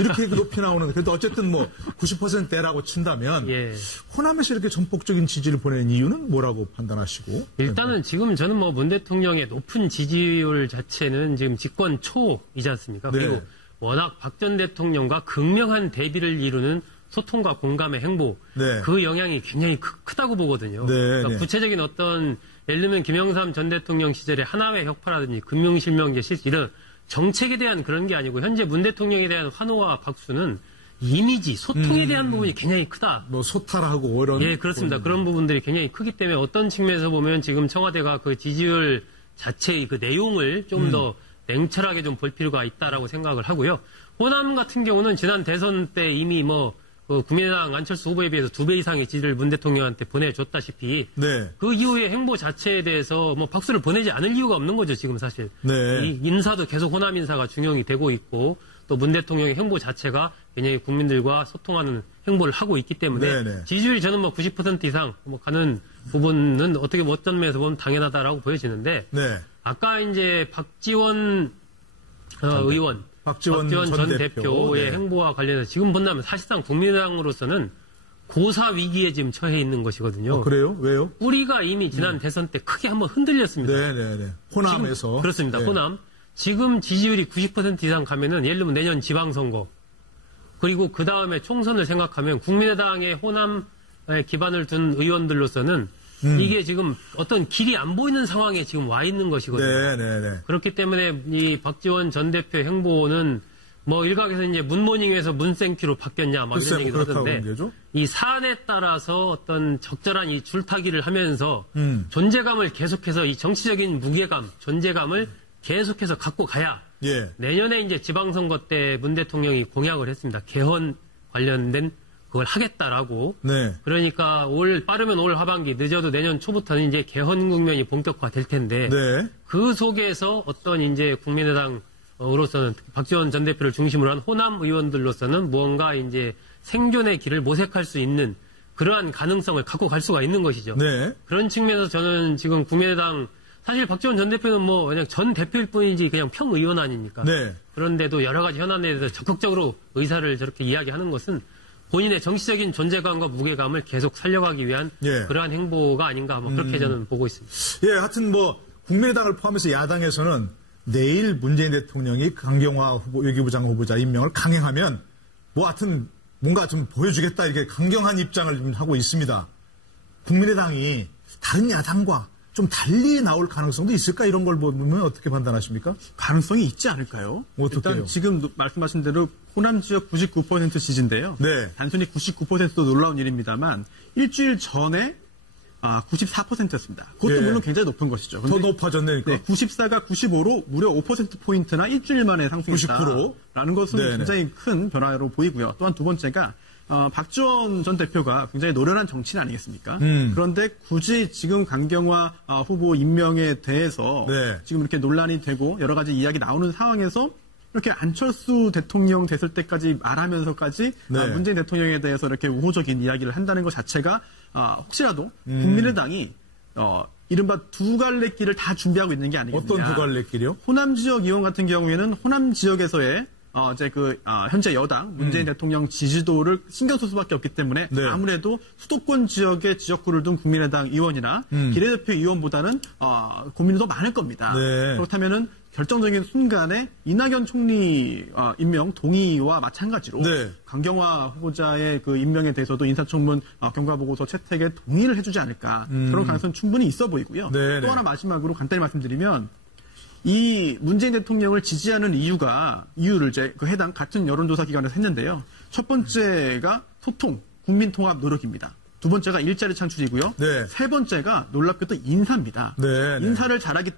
이렇게 높이 나오는, 그래도 어쨌든 뭐 90%대라고 친다면 예. 호남에서 이렇게 전폭적인 지지를 보내는 이유는 뭐라고 판단하시고? 일단은 지금 저는 뭐 문 대통령의 높은 지지율 자체는 지금 집권 초이지 않습니까? 네. 그리고 워낙 박 전 대통령과 극명한 대비를 이루는 소통과 공감의 행보, 네. 그 영향이 굉장히 크다고 보거든요. 네, 그러니까 네. 구체적인 어떤 예를 들면 김영삼 전 대통령 시절에 하나회 혁파라든지 금융실명제 실시 이런 정책에 대한 그런 게 아니고 현재 문 대통령에 대한 환호와 박수는 이미지, 소통에 대한 부분이 굉장히 크다. 뭐 소탈하고 이런. 예, 그렇습니다. 그런 부분들이 굉장히 크기 때문에 어떤 측면에서 보면 지금 청와대가 그 지지율 자체의 그 내용을 좀 더 냉철하게 좀 볼 필요가 있다라고 생각을 하고요. 호남 같은 경우는 지난 대선 때 이미 국민의당 안철수 후보에 비해서 2배 이상의 지지를 문 대통령한테 보내줬다시피 네. 그 이후의 행보 자체에 대해서 뭐 박수를 보내지 않을 이유가 없는 거죠, 지금 사실. 네. 이 인사도 계속 호남 인사가 중용이 되고 있고 또 문 대통령의 행보 자체가 굉장히 국민들과 소통하는 행보를 하고 있기 때문에 네네. 지지율이 저는 뭐 90% 이상 가는 부분은 어떻게 뭐 어떤 면에서 보면 당연하다라고 보여지는데 네. 아까 이제 박지원 의원, 박지원 전 대표의 네. 행보와 관련해서 지금 본다면 사실상 국민의당으로서는 고사 위기에 지금 처해 있는 것이거든요. 그래요? 왜요? 우리가 이미 지난 대선 때 크게 한번 흔들렸습니다. 네네네. 호남에서. 지금, 그렇습니다. 네. 호남. 지금 지지율이 90% 이상 가면은 예를 들면 내년 지방선거 그리고 그 다음에 총선을 생각하면 국민의당의 호남에 기반을 둔 의원들로서는 이게 지금 어떤 길이 안 보이는 상황에 지금 와 있는 것이거든요. 네네네. 그렇기 때문에 이 박지원 전 대표 행보는 뭐 일각에서 이제 문모닝에서 문생큐로 바뀌었냐 막 이런 얘기도 하던데 이 사안에 따라서 어떤 적절한 이 줄타기를 하면서 존재감을 계속해서 이 정치적인 무게감, 존재감을 계속해서 갖고 가야 예. 내년에 이제 지방선거 때 문 대통령이 공약을 했습니다. 개헌 관련된 그걸 하겠다라고. 네. 그러니까 빠르면 올 하반기, 늦어도 내년 초부터는 이제 개헌 국면이 본격화될 텐데 네. 그 속에서 어떤 이제 국민의당으로서는 박지원 전 대표를 중심으로 한 호남 의원들로서는 무언가 이제 생존의 길을 모색할 수 있는 그러한 가능성을 갖고 갈 수가 있는 것이죠. 네. 그런 측면에서 저는 지금 국민의당 사실 박지원 전 대표는 뭐 그냥 전 대표일 뿐이지 그냥 평의원 아닙니까? 네. 그런데도 여러 가지 현안에 대해서 적극적으로 의사를 저렇게 이야기하는 것은 본인의 정치적인 존재감과 무게감을 계속 살려가기 위한 그러한 행보가 아닌가 뭐 그렇게 저는 보고 있습니다. 예, 하여튼 뭐 국민의당을 포함해서 야당에서는 내일 문재인 대통령이 강경화 외교부장 후보자 임명을 강행하면 뭐 하여튼 뭔가 좀 보여주겠다 이렇게 강경한 입장을 좀 하고 있습니다. 국민의당이 다른 야당과 좀 달리 나올 가능성도 있을까? 이런 걸 보면 어떻게 판단하십니까? 가능성이 있지 않을까요? 어떻게요? 일단 지금 말씀하신 대로 호남 지역 99% 지지인데요. 네. 단순히 99%도 놀라운 일입니다만 일주일 전에 94%였습니다. 그것도 예. 물론 굉장히 높은 것이죠. 더 높아졌네요. 네, 94가 95로 무려 5%포인트나 일주일 만에 상승했다라는 것은 네네. 굉장히 큰 변화로 보이고요. 또한 두 번째가 박지원 전 대표가 굉장히 노련한 정치인 아니겠습니까? 그런데 굳이 지금 강경화 후보 임명에 대해서 네. 지금 이렇게 논란이 되고 여러 가지 이야기 나오는 상황에서 이렇게 안철수 대통령 됐을 때까지 말하면서까지 네. 문재인 대통령에 대해서 이렇게 우호적인 이야기를 한다는 것 자체가 혹시라도 국민의당이 이른바 두 갈래 길을 다 준비하고 있는 게 아니겠느냐. 어떤 두 갈래 길이요? 호남 지역 의원 같은 경우에는 호남 지역에서의 현재 여당 문재인 대통령 지지도를 신경 쓸 수밖에 없기 때문에 네. 아무래도 수도권 지역의 지역구를 둔 국민의당 의원이나 비례대표 의원보다는 고민이 더 많을 겁니다. 네. 그렇다면은 결정적인 순간에 이낙연 총리 임명 동의와 마찬가지로 네. 강경화 후보자의 그 임명에 대해서도 인사청문 경과보고서 채택에 동의를 해주지 않을까 그런 가능성은 충분히 있어 보이고요. 네, 또 네. 하나 마지막으로 간단히 말씀드리면 이 문재인 대통령을 지지하는 이유를 이제 그 해당 같은 여론조사 기관에서 했는데요. 첫 번째가 소통, 국민통합 노력입니다. 두 번째가 일자리 창출이고요. 네. 세 번째가 놀랍게도 인사입니다. 네, 네. 인사를 잘했기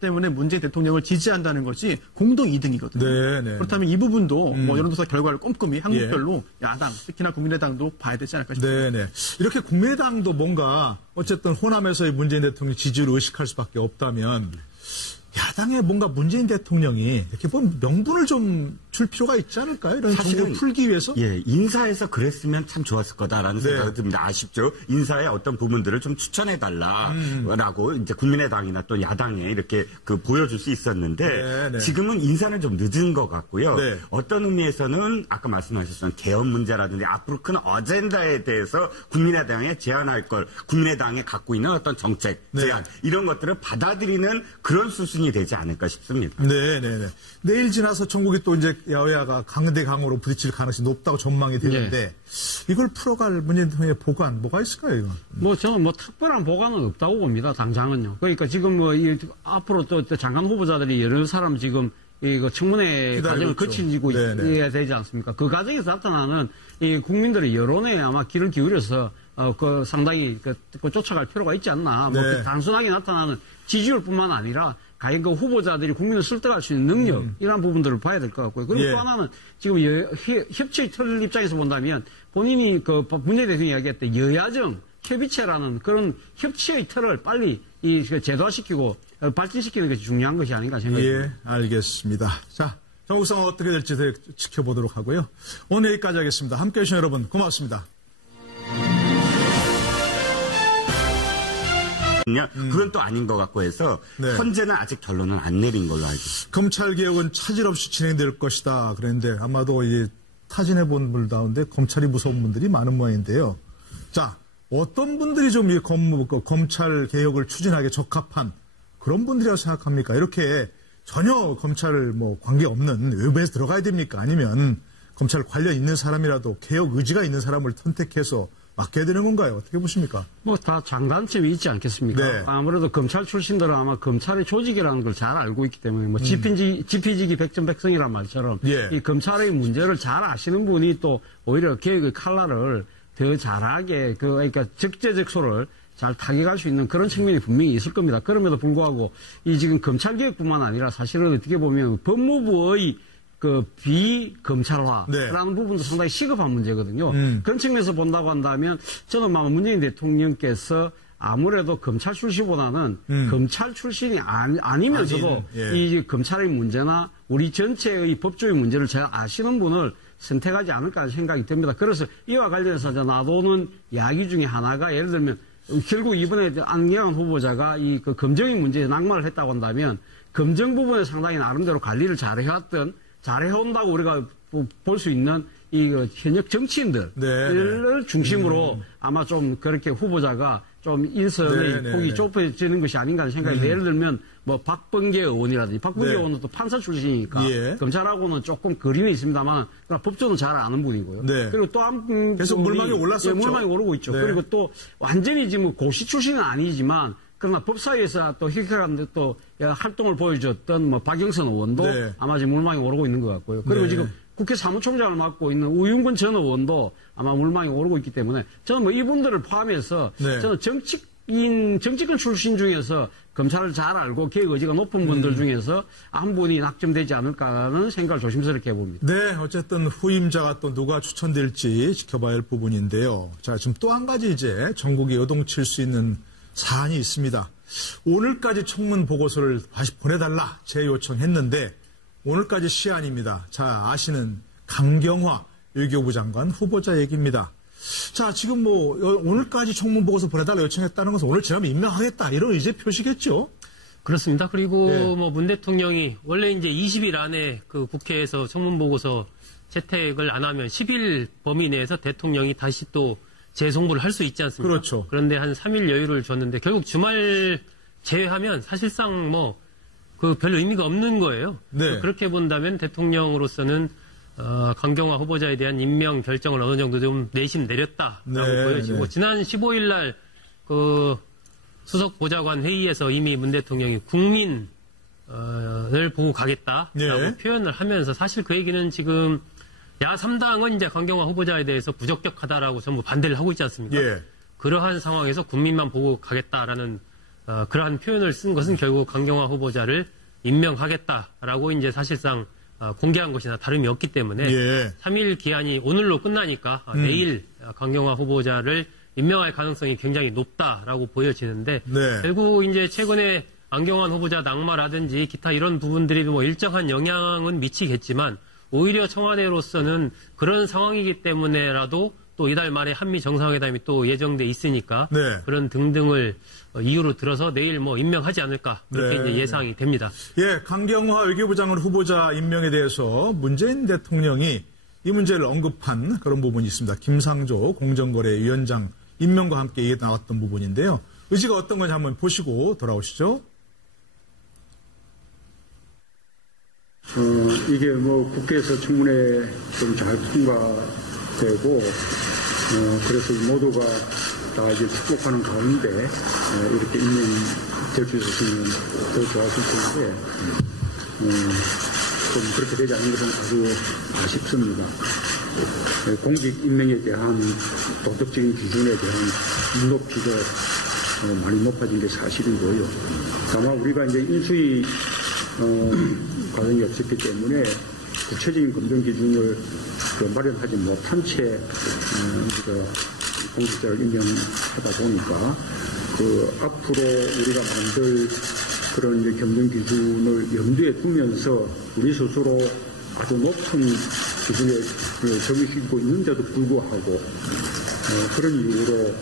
때문에 문재인 대통령을 지지한다는 것이 공동 2등이거든요. 네, 네. 그렇다면 이 부분도 뭐 여론조사 결과를 꼼꼼히 한국별로 야당, 특히나 국민의당도 봐야 되지 않을까 싶습니다. 네네. 이렇게 국민의당도 뭔가 어쨌든 호남에서의 문재인 대통령 지지를 의식할 수밖에 없다면 야당에 뭔가 문재인 대통령이 이렇게 보면 명분을 좀 줄 필요가 있지 않을까요? 이런 사실을 풀기 위해서? 예, 인사에서 그랬으면 참 좋았을 거다라는 네. 생각이 듭니다. 아쉽죠? 인사의 어떤 부분들을 좀 추천해달라라고 이제 국민의당이나 또 야당에 이렇게 보여줄 수 있었는데 네, 네. 지금은 인사는 좀 늦은 것 같고요. 네. 어떤 의미에서는 아까 말씀하셨던 개헌 문제라든지 앞으로 큰 어젠다에 대해서 국민의당에 제안할 걸 국민의당에 갖고 있는 어떤 정책, 네. 제안 이런 것들을 받아들이는 그런 수순이 되지 않을까 싶습니다. 네네네. 내일 지나서 전국이 또 이제 여야가 강대강으로 부딪힐 가능성이 높다고 전망이 되는데 이걸 풀어갈 문재인 대통령의 보관 뭐가 있을까요? 이건? 저는 특별한 보관은 없다고 봅니다. 당장은요. 그러니까 지금 앞으로 또 장관 후보자들이 여러 사람 지금 이거 청문회 과정을 거치고 있어야 되지 않습니까? 그 과정에서 나타나는 이 국민들의 여론에 아마 귀를 기울여서 상당히 쫓아갈 필요가 있지 않나. 네. 단순하게 나타나는 지지율뿐만 아니라 과연 그 후보자들이 국민을 설득할 수 있는 능력 이런 부분들을 봐야 될 것 같고요. 그리고 또 하나는 지금 협치의 틀 입장에서 본다면 본인이 문재인 대통령이 이야기했던 여야정 협의체라는 그런 협치의 틀을 빨리 제도화시키고 발전시키는 것이 중요한 것이 아닌가 생각합니다. 예, 알겠습니다. 자, 전국 상황 어떻게 될지 지켜보도록 하고요. 오늘 여기까지 하겠습니다. 함께해 주신 여러분 고맙습니다. 그건 또 아닌 것 같고 해서 네. 현재는 아직 결론은 안 내린 걸로 알고 있습니다. 검찰개혁은 차질 없이 진행될 것이다. 그랬는데 아마도 타진해 본 분 가운데 검찰이 무서운 분들이 많은 모양인데요. 자, 어떤 분들이 좀 이 검찰개혁을 추진하기에 적합한 그런 분들이라고 생각합니까? 이렇게 전혀 검찰 관계없는 외부에서 들어가야 됩니까? 아니면 검찰 관련 있는 사람이라도 개혁 의지가 있는 사람을 선택해서 맡겨야 되는 건가요? 어떻게 보십니까? 다 장단점이 있지 않겠습니까? 네. 아무래도 검찰 출신들은 아마 검찰의 조직이라는 걸 잘 알고 있기 때문에 지피지기 백전백승이란 말처럼 이 검찰의 문제를 잘 아시는 분이 또 오히려 개혁의 칼날을 더 잘하게 그러니까 적재적소를 잘 타격할 수 있는 그런 측면이 분명히 있을 겁니다. 그럼에도 불구하고 이 지금 검찰개혁뿐만 아니라 사실은 어떻게 보면 법무부의 비검찰화라는 부분도 상당히 시급한 문제거든요. 그런 측면에서 본다고 한다면 저는 문재인 대통령께서 아무래도 검찰 출신보다는 검찰 출신이 아니면서도 이 검찰의 문제나 우리 전체의 법조의 문제를 잘 아시는 분을 선택하지 않을까 하는 생각이 듭니다. 그래서 이와 관련해서 나도는 이야기 중에 하나가 예를 들면 결국 이번에 안경환 후보자가 검증의 문제에 낙마를 했다고 한다면 검증 부분에 상당히 나름대로 관리를 잘해온다고 우리가 볼 수 있는 이 현역 정치인들을 중심으로 아마 좀 그렇게 후보자가 좀 인선의 폭이 좁혀지는 것이 아닌가 하는 생각이 예를 들면 뭐 박범계 의원이라든지 박범계 의원은 또 판사 출신이니까 검찰하고는 조금 거리는 있습니다만 법조는 잘 아는 분이고요. 그리고 또 한 계속 물망에 올랐었죠. 물망에 오르고 있죠. 그리고 또 완전히 지금 고시 출신은 아니지만 그러나 법사위에서 또 희귀한 또 활동을 보여줬던 뭐 박영선 의원도 아마 지금 물망에 오르고 있는 것 같고요. 그리고 지금 국회 사무총장을 맡고 있는 우윤근 전 의원도 아마 물망에 오르고 있기 때문에 저는 뭐 이분들을 포함해서 저는 정치권 출신 중에서 검찰을 잘 알고 개혁 의지가 높은 분들 중에서 한 분이 낙점되지 않을까라는 생각을 조심스럽게 해봅니다. 네, 어쨌든 후임자가 또 누가 추천될지 지켜봐야 할 부분인데요. 자, 지금 또 한 가지 이제 전국에 요동칠 수 있는 사안이 있습니다. 오늘까지 청문 보고서를 다시 보내달라 재요청했는데 오늘까지 시한입니다. 자, 아시는 강경화 외교부 장관 후보자 얘기입니다. 자, 지금 뭐 오늘까지 청문 보고서 보내달라 요청했다는 것은 오늘 지나면 임명하겠다 이런 의제 표시겠죠? 그렇습니다. 그리고 뭐 문 대통령이 원래 이제 20일 안에 그 국회에서 청문 보고서 채택을 안 하면 10일 범위 내에서 대통령이 다시 또 재송부를 할 수 있지 않습니까? 그렇죠. 그런데 한 3일 여유를 줬는데 결국 주말 제외하면 사실상 뭐 그 별 의미가 없는 거예요. 그렇게 본다면 대통령으로서는 강경화 후보자에 대한 임명 결정을 어느 정도 좀 내심 내렸다라고 보여지고 지난 15일 날 그 수석 보좌관 회의에서 이미 문 대통령이 국민을 보고 가겠다라고 표현을 하면서 사실 그 얘기는 지금 야3당은 이제 강경화 후보자에 대해서 부적격하다라고 전부 반대를 하고 있지 않습니까? 그러한 상황에서 국민만 보고 가겠다라는 그러한 표현을 쓴 것은 결국 강경화 후보자를 임명하겠다라고 이제 사실상 공개한 것이나 다름이 없기 때문에 3일 기한이 오늘로 끝나니까 내일 강경화 후보자를 임명할 가능성이 굉장히 높다라고 보여지는데 결국 이제 최근에 안경환 후보자 낙마라든지 기타 이런 부분들이 뭐 일정한 영향은 미치겠지만 오히려 청와대로서는 그런 상황이기 때문에라도 또 이달 말에 한미 정상회담이 또 예정돼 있으니까 그런 등등을 이유로 들어서 내일 뭐 임명하지 않을까 그렇게 이제 예상이 됩니다. 강경화 외교부 장관 후보자 임명에 대해서 문재인 대통령이 이 문제를 언급한 그런 부분이 있습니다. 김상조 공정거래위원장 임명과 함께 이게 나왔던 부분인데요. 의지가 어떤 건지 한번 보시고 돌아오시죠. 이게 뭐 국회에서 청문회 좀 잘 통과되고 그래서 모두가 다 이제 축복하는 가운데 이렇게 임명될 수 있었으면 더 좋았을 텐데 좀 그렇게 되지 않는 것은 아주 아쉽습니다. 공직 임명에 대한 도덕적인 기준에 대한 눈높이가 많이 높아진 게 사실이고요. 다만 우리가 이제 인수위 과정이 없었기 때문에 구체적인 검증 기준을 마련하지 못한 채 우리가 공직자를 임명하다 보니까 앞으로 우리가 만들 그런 이제 검증 기준을 염두에 두면서 우리 스스로 아주 높은 기준에 적용시키고 있는데도 불구하고 그런 이유로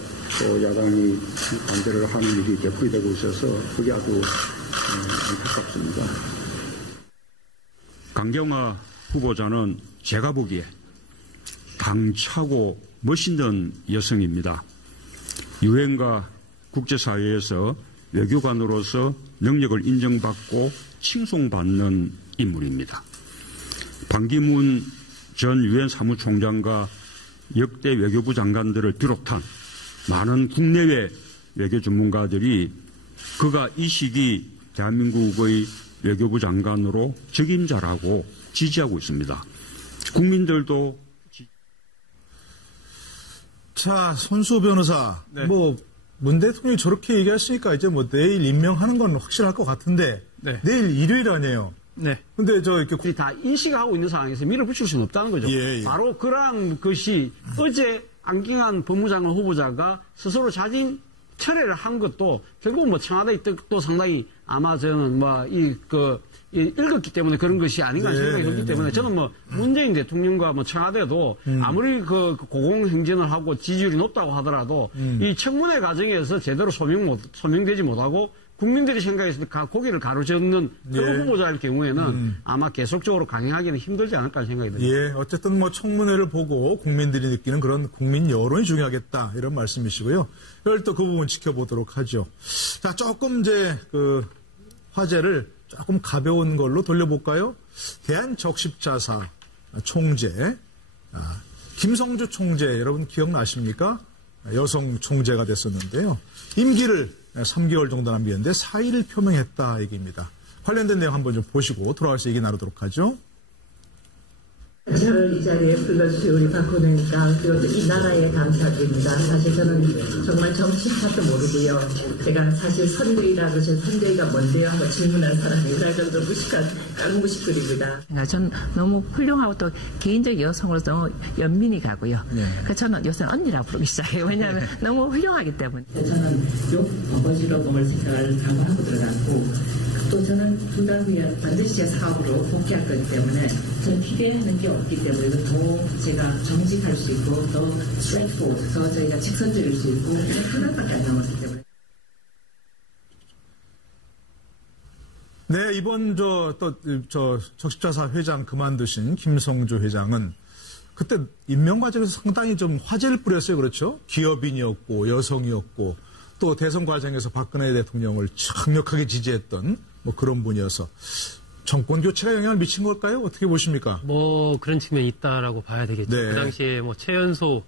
야당이 반대를 하는 일이 되풀이되고 있어서 그게 아주 안타깝습니다. 강경화 후보자는 제가 보기에 강차고 멋있는 여성입니다. 유엔과 국제사회에서 외교관으로서 능력을 인정받고 칭송받는 인물입니다. 반기문 전 유엔 사무총장과 역대 외교부 장관들을 비롯한 많은 국내외 외교 전문가들이 그가 이 시기 대한민국의 외교부 장관으로 적임자라고 지지하고 있습니다. 국민들도 자, 손수호 변호사, 문 대통령이 저렇게 얘기했으니까 이제 내일 임명하는 건 확실할 것 같은데 내일 일요일 아니에요. 근데 이렇게 다 인식하고 있는 상황에서 밀어붙일 수는 없다는 거죠. 바로 그러한 것이 어제 안경환 법무장관 후보자가 스스로 자진 철회를 한 것도 결국 청와대의 뜻도 상당히 아마 저는 읽었기 때문에 그런 것이 아닌가 생각이 들기 때문에 저는 문재인 대통령과 청와대도 아무리 고공행진을 하고 지지율이 높다고 하더라도 이 청문회 과정에서 제대로 소명되지 못하고 국민들이 생각했을 때 고개를 가로젓는 그런 예. 후보자일 경우에는 아마 계속적으로 강행하기는 힘들지 않을까 생각이 듭니다. 예, 어쨌든 뭐 청문회를 보고 국민들이 느끼는 그런 국민 여론이 중요하겠다 이런 말씀이시고요. 이걸 또 그 부분 지켜보도록 하죠. 자, 조금 이제 그 화제를 조금 가벼운 걸로 돌려볼까요? 대한적십자사 총재 김성주 총재 여러분 기억나십니까? 여성 총재가 됐었는데요. 임기를 3개월 정도 남겼는데 사의를 표명했다 얘기입니다. 관련된 내용 한번 좀 보시고 돌아와서 얘기 나누도록 하죠. 저를 이 자리에 불러주신 우리 박근혜니까 그리고 이 나라에 감사드립니다. 사실 저는 정말 정치파도 모르고요. 제가 사실 선대위라고 저 선대위가 뭔데요? 하고 질문한 사람이 그럴 정도 무식거리입니다. 전 너무 훌륭하고 또 개인적 여성으로서 너무 연민이 가고요. 그러니까 저는 요새 언니라고 부르기 시작해요. 왜냐하면 너무 훌륭하기 때문에. 저는 아버지로 몸을 생각을 각오하고 들어갔고 또 저는 분당 후에 반드시 사업으로 복귀할 거기 때문에 저는 기대하는 게 없기 때문에 더 제가 정직할 수 있고 더 스트레이트포워드, 더 저희가 직선적일 수 있고 하나밖에 안 남았기 때문에. 네, 이번 적십자사 회장 그만두신 김성주 회장은 그때 임명 과정에서 상당히 좀 화제를 뿌렸어요. 그렇죠? 기업인이었고 여성이었고 또 대선 과정에서 박근혜 대통령을 강력하게 지지했던 뭐 그런 분이어서 정권 교체가 영향을 미친 걸까요? 어떻게 보십니까? 뭐 그런 측면이 있다라고 봐야 되겠죠. 네. 그 당시에 뭐 최연소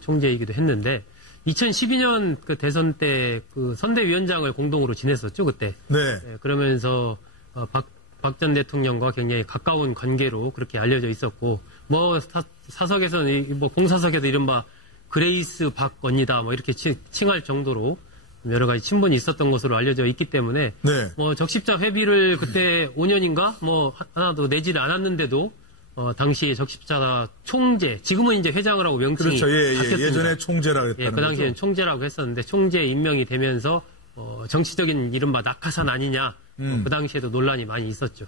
총재이기도 했는데 2012년 그 대선 때 그 선대위원장을 공동으로 지냈었죠 그때. 네. 네, 그러면서 박 전 대통령과 굉장히 가까운 관계로 그렇게 알려져 있었고 뭐 사석에서는 뭐 공사석에도 이른바 그레이스 박 언니다 뭐 이렇게 칭할 정도로 여러 가지 친분이 있었던 것으로 알려져 있기 때문에 네. 뭐 적십자 회비를 그때 5년인가 뭐 하나도 내지를 않았는데도 당시 적십자 총재 지금은 이제 회장을 하고 명칭이 그렇죠. 바뀌었습니다. 예전에 총재라고 했다는 그 당시에는 거죠? 총재라고 했었는데 총재 임명이 되면서 정치적인 이른바 낙하산 아니냐 그 당시에도 논란이 많이 있었죠.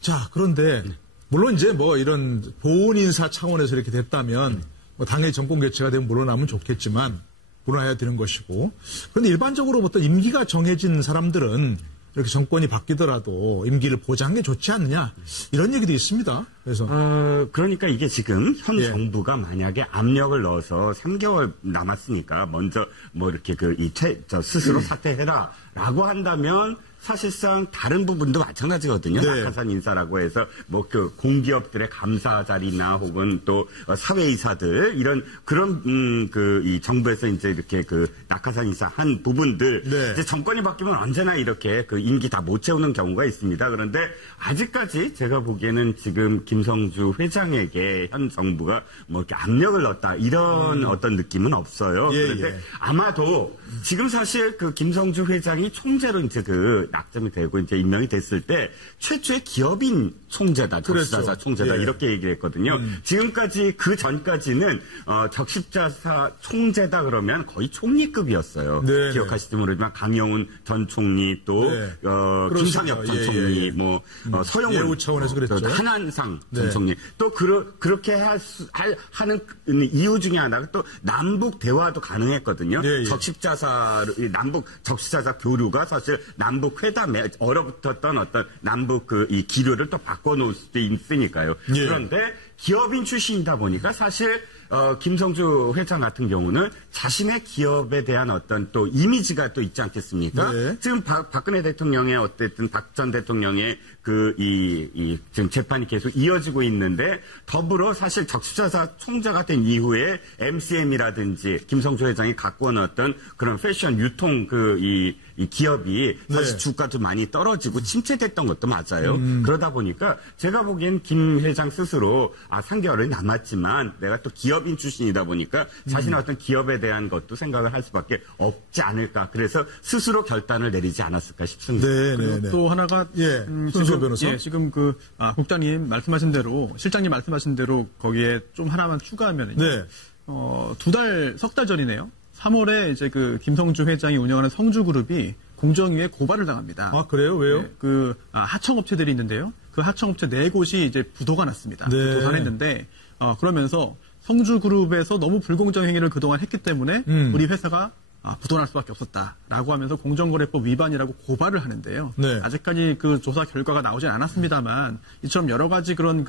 자, 그런데 물론 이제 뭐 이런 보훈 인사 차원에서 이렇게 됐다면 뭐 당연히 정권 교체가 되면 물러나면 좋겠지만 물러나야 되는 것이고 그런데 일반적으로 어떤 임기가 정해진 사람들은 이렇게 정권이 바뀌더라도 임기를 보장하는 게 좋지 않느냐 이런 얘기도 있습니다. 그래서 그러니까 이게 지금 현 정부가 만약에 압력을 넣어서 3개월 남았으니까 먼저 뭐 이렇게 스스로 사퇴해라라고 한다면 사실상 다른 부분도 마찬가지거든요. 네. 낙하산 인사라고 해서 뭐 그 공기업들의 감사 자리나 혹은 또 사회이사들 이런 그런 이 정부에서 이제 이렇게 그 낙하산 인사 한 부분들 네. 이제 정권이 바뀌면 언제나 이렇게 그 임기 다 못 채우는 경우가 있습니다. 그런데 아직까지 제가 보기에는 지금 김성주 회장에게 현 정부가 뭐 이렇게 압력을 넣었다 이런 어떤 느낌은 없어요. 그런데 아마도 지금 사실 그 김성주 회장이 총재로 이제 낙점이 되고 이제 임명이 됐을 때 최초의 기업인 총재다, 적십자사 총재다 이렇게 얘기를 했거든요. 지금까지 그 전까지는 적십자사 총재다 그러면 거의 총리급이었어요. 네, 기억하실지 모르지만 강영훈 전 총리 또 김상엽 전 총리 뭐 서영훈 예우 차원에서 그랬죠. 한한상 전 총리 또 그렇게 하는 이유 중에 하나가 또 남북 대화도 가능했거든요. 남북 적십자사 교류가 사실 남북 회담에 얼어붙었던 어떤 남북 이 기류를 또 바꿔놓을 수도 있으니까요. 그런데 기업인 출신이다 보니까 사실 김성주 회장 같은 경우는 자신의 기업에 대한 어떤 또 이미지가 또 있지 않겠습니까? 네. 지금 박근혜 대통령의 어쨌든 박 전 대통령의 지금 재판이 계속 이어지고 있는데 더불어 사실 적십자사 총재가 된 이후에 MCM이라든지 김성주 회장이 갖고 온 어떤 그런 패션 유통 이 기업이 사실 주가도 많이 떨어지고 침체됐던 것도 맞아요. 그러다 보니까 제가 보기엔 김 회장 스스로 3개월이 남았지만 내가 또 기업인 출신이다 보니까 자신의 어떤 기업에 대한 것도 생각을 할 수밖에 없지 않을까. 그래서 스스로 결단을 내리지 않았을까 싶습니다. 네. 또 하나가 지금 국장님 말씀하신 대로 실장님 말씀하신 대로 거기에 좀 하나만 추가하면은요. 석 달 전이네요. 3월에 이제 그 김성주 회장이 운영하는 성주그룹이 공정위에 고발을 당합니다. 아, 그래요? 왜요? 네, 하청업체들이 있는데요. 그 하청업체 4곳이 이제 부도가 났습니다. 도산했는데, 그러면서 성주그룹에서 너무 불공정 행위를 그동안 했기 때문에 우리 회사가 부도날 수밖에 없었다라고 하면서 공정거래법 위반이라고 고발을 하는데요. 네. 아직까지 그 조사 결과가 나오진 않았습니다만 이처럼 여러 가지 그런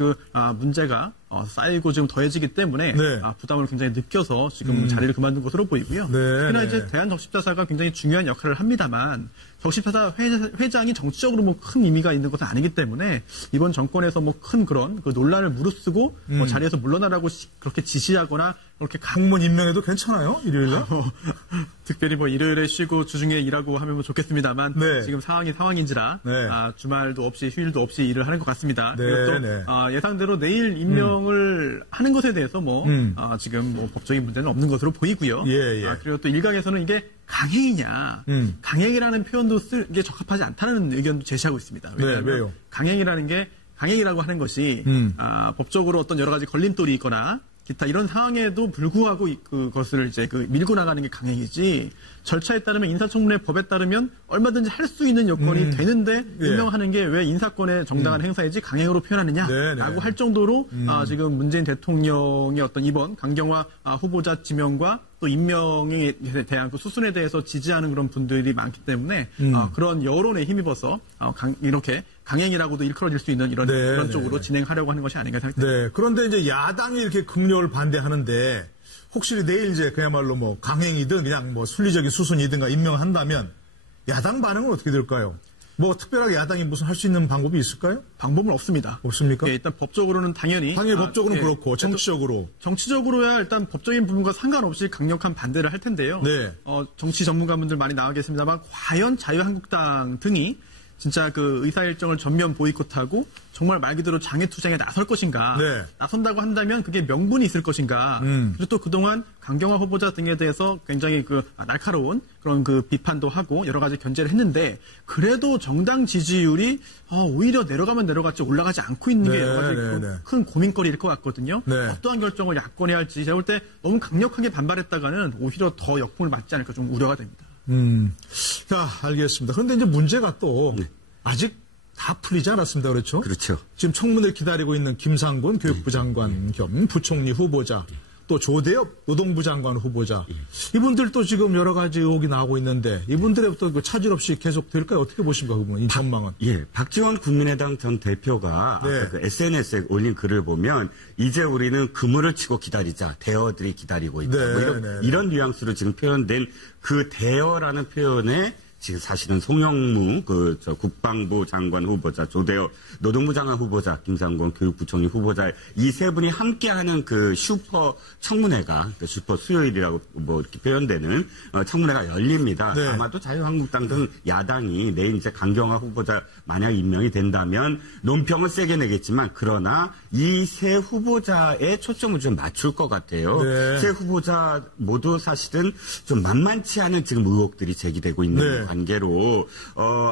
문제가 쌓이고 지금 더해지기 때문에 네. 부담을 굉장히 느껴서 지금 자리를 그만둔 것으로 보이고요. 네. 특히나 네. 이제 대한적십자사가 굉장히 중요한 역할을 합니다만 적십자사 회장이 정치적으로 뭐 큰 의미가 있는 것은 아니기 때문에 이번 정권에서 뭐 큰 그런 그 논란을 무릅쓰고 자리에서 물러나라고 그렇게 지시하거나 그렇게 공무원 임명해도 괜찮아요? 일요일날? 특별히 뭐 일요일에 쉬고 주중에 일하고 하면 뭐 좋겠습니다만 네. 지금 상황인지라 네. 주말도 없이 휴일도 없이 일을 하는 것 같습니다. 네, 그리고 또 네. 예상대로 내일 임명을 하는 것에 대해서 지금 뭐 법적인 문제는 없는 것으로 보이고요. 예, 예. 그리고 또 일각에서는 이게 강행이냐, 강행이라는 표현도 쓰기에 적합하지 않다는 의견도 제시하고 있습니다. 왜냐하면 네, 왜요? 강행이라고 하는 것이 법적으로 어떤 여러 가지 걸림돌이 있거나 기타 이런 상황에도 불구하고 그것을 이제 밀고 나가는 게 강행이지 절차에 따르면 인사청문회 법에 따르면 얼마든지 할 수 있는 요건이 되는데 임명하는 게 왜 인사권의 정당한 행사이지 강행으로 표현하느냐라고 할 정도로 지금 문재인 대통령의 어떤 이번 강경화 후보자 지명과 또 임명에 대한 그 수순에 대해서 지지하는 그런 분들이 많기 때문에 그런 여론에 힘입어서 이렇게 강행이라고도 일컬어질 수 있는 이런 쪽으로 진행하려고 하는 것이 아닌가 생각됩니다. 네. 그런데 이제 야당이 이렇게 극렬 반대하는데 혹시 내일 이제 그야말로 뭐 강행이든 그냥 뭐 순리적인 수순이든가 임명한다면 야당 반응은 어떻게 될까요? 뭐 특별하게 야당이 무슨 할 수 있는 방법이 있을까요? 방법은 없습니다. 없습니까? 예, 일단 법적으로는 당연히 법적으로는 그렇고 정치적으로야 일단 법적인 부분과 상관없이 강력한 반대를 할 텐데요. 네. 정치 전문가분들 많이 나와 계십니다만 과연 자유한국당 등이 진짜 그 의사 일정을 전면 보이콧하고 정말 말 그대로 장애투쟁에 나설 것인가, 네. 나선다고 한다면 그게 명분이 있을 것인가, 그리고 또 그동안 강경화 후보자 등에 대해서 굉장히 날카로운 그런 비판도 하고 여러 가지 견제를 했는데 그래도 정당 지지율이 오히려 내려가면 내려갔지 올라가지 않고 있는 게 여러 가지 큰 고민거리일 것 같거든요. 네. 어떠한 결정을 야권이 할지 제가 볼 때 너무 강력하게 반발했다가는 오히려 더 역풍을 맞지 않을까 좀 우려가 됩니다. 자, 알겠습니다. 그런데 이제 문제가 또 아직 다 풀리지 않았습니다. 그렇죠? 그렇죠. 지금 청문회를 기다리고 있는 김상곤 교육부 장관 겸 부총리 후보자, 또 조대엽 노동부 장관 후보자, 이분들도 지금 여러 가지 의혹이 나오고 있는데 이분들의 또 차질 없이 계속 될까요? 어떻게 보십니까? 그분 이 전망은? 예, 박지원 국민의당 전 대표가 아까 SNS에 올린 글을 보면 이제 우리는 그물을 치고 기다리자, 대어들이 기다리고 있다. 이런 뉘앙스로 지금 표현된 그 대어라는 표현에 지금 사실은 송영무 국방부 장관 후보자, 조대엽 노동부 장관 후보자, 김상곤 교육부총리 후보자 이 세 분이 함께하는 그 슈퍼 청문회가 슈퍼 수요일이라고 뭐 이렇게 표현되는 청문회가 열립니다. 네. 아마도 자유한국당 등 야당이 내일 이제 강경화 후보자 만약 임명이 된다면 논평을 세게 내겠지만 그러나 이 세 후보자의 초점을 좀 맞출 것 같아요. 네. 세 후보자 모두 사실은 좀 만만치 않은 지금 의혹들이 제기되고 있는 관계로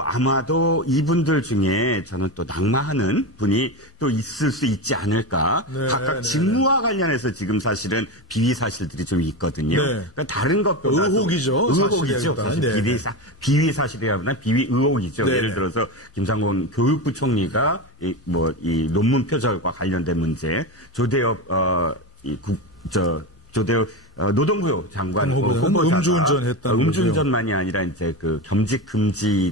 아마도 이분들 중에 저는 또 낙마하는 분이 또 있을 수 있지 않을까. 각각 직무와 관련해서 지금 사실은 비위 사실들이 좀 있거든요. 그러니까 다른 것보다 의혹이죠. 사실 비위 사실이라거나 비위 의혹이죠. 예를 들어서 김상곤 교육부총리가 이 논문 표절과 관련된 문제, 조대엽 조대엽 노동부 장관 후보자가 음주운전만이 아니라 이제 겸직 금지에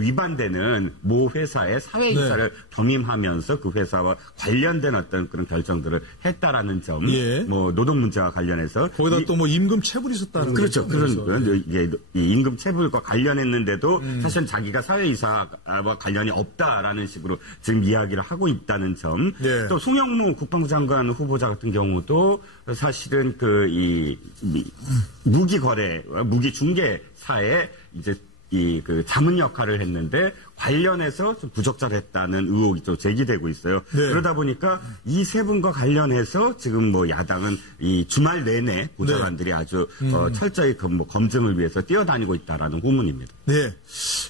위반되는 모 회사의 사회 이사를 겸임하면서 그 회사와 관련된 어떤 그런 결정들을 했다라는 점, 뭐 노동 문제와 관련해서 거기다 또 뭐 임금 체불이 있었다는 그렇죠. 그런 임금 체불과 관련했는데도 사실 자기가 사회 이사와 관련이 없다라는 식으로 지금 이야기를 하고 있다는 점. 또 송영무 국방부 장관 후보자 같은 경우도 사실은 무기 거래, 무기 중개사에 이제 자문 역할을 했는데 관련해서 좀 부적절했다는 의혹이 좀 제기되고 있어요. 그러다 보니까 이 세 분과 관련해서 지금 뭐 야당은 이 주말 내내 보좌관들이 아주 철저히 검증을 위해서 뛰어다니고 있다라는 후문입니다. 네.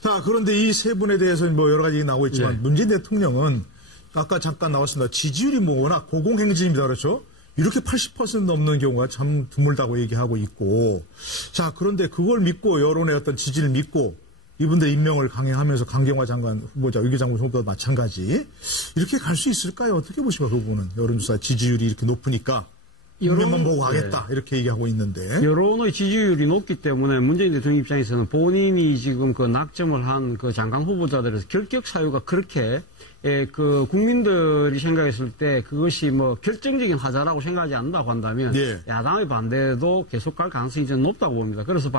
자, 그런데 이 세 분에 대해서 뭐 여러 가지 나오고 있지만 문재인 대통령은 아까 잠깐 나왔습니다. 지지율이 뭐 워낙 고공행진입니다. 그렇죠? 이렇게 80% 넘는 경우가 참 드물다고 얘기하고 있고, 자, 그런데 그걸 믿고 여론의 어떤 지지를 믿고 이분들 임명을 강행하면서 강경화 장관 후보자, 외교장관 후보자 마찬가지 이렇게 갈 수 있을까요? 어떻게 보십니까? 그 부분은 여론조사 지지율이 이렇게 높으니까 국면만 보고 가겠다 이렇게 얘기하고 있는데 여론의 지지율이 높기 때문에 문재인 대통령 입장에서는 본인이 지금 그 낙점을 한 그 장관 후보자들에서 결격 사유가 그렇게 그 국민들이 생각했을 때 그것이 뭐 결정적인 하자라고 생각하지 않는다고 한다면 야당의 반대도 계속 갈 가능성이 저는 높다고 봅니다. 그래서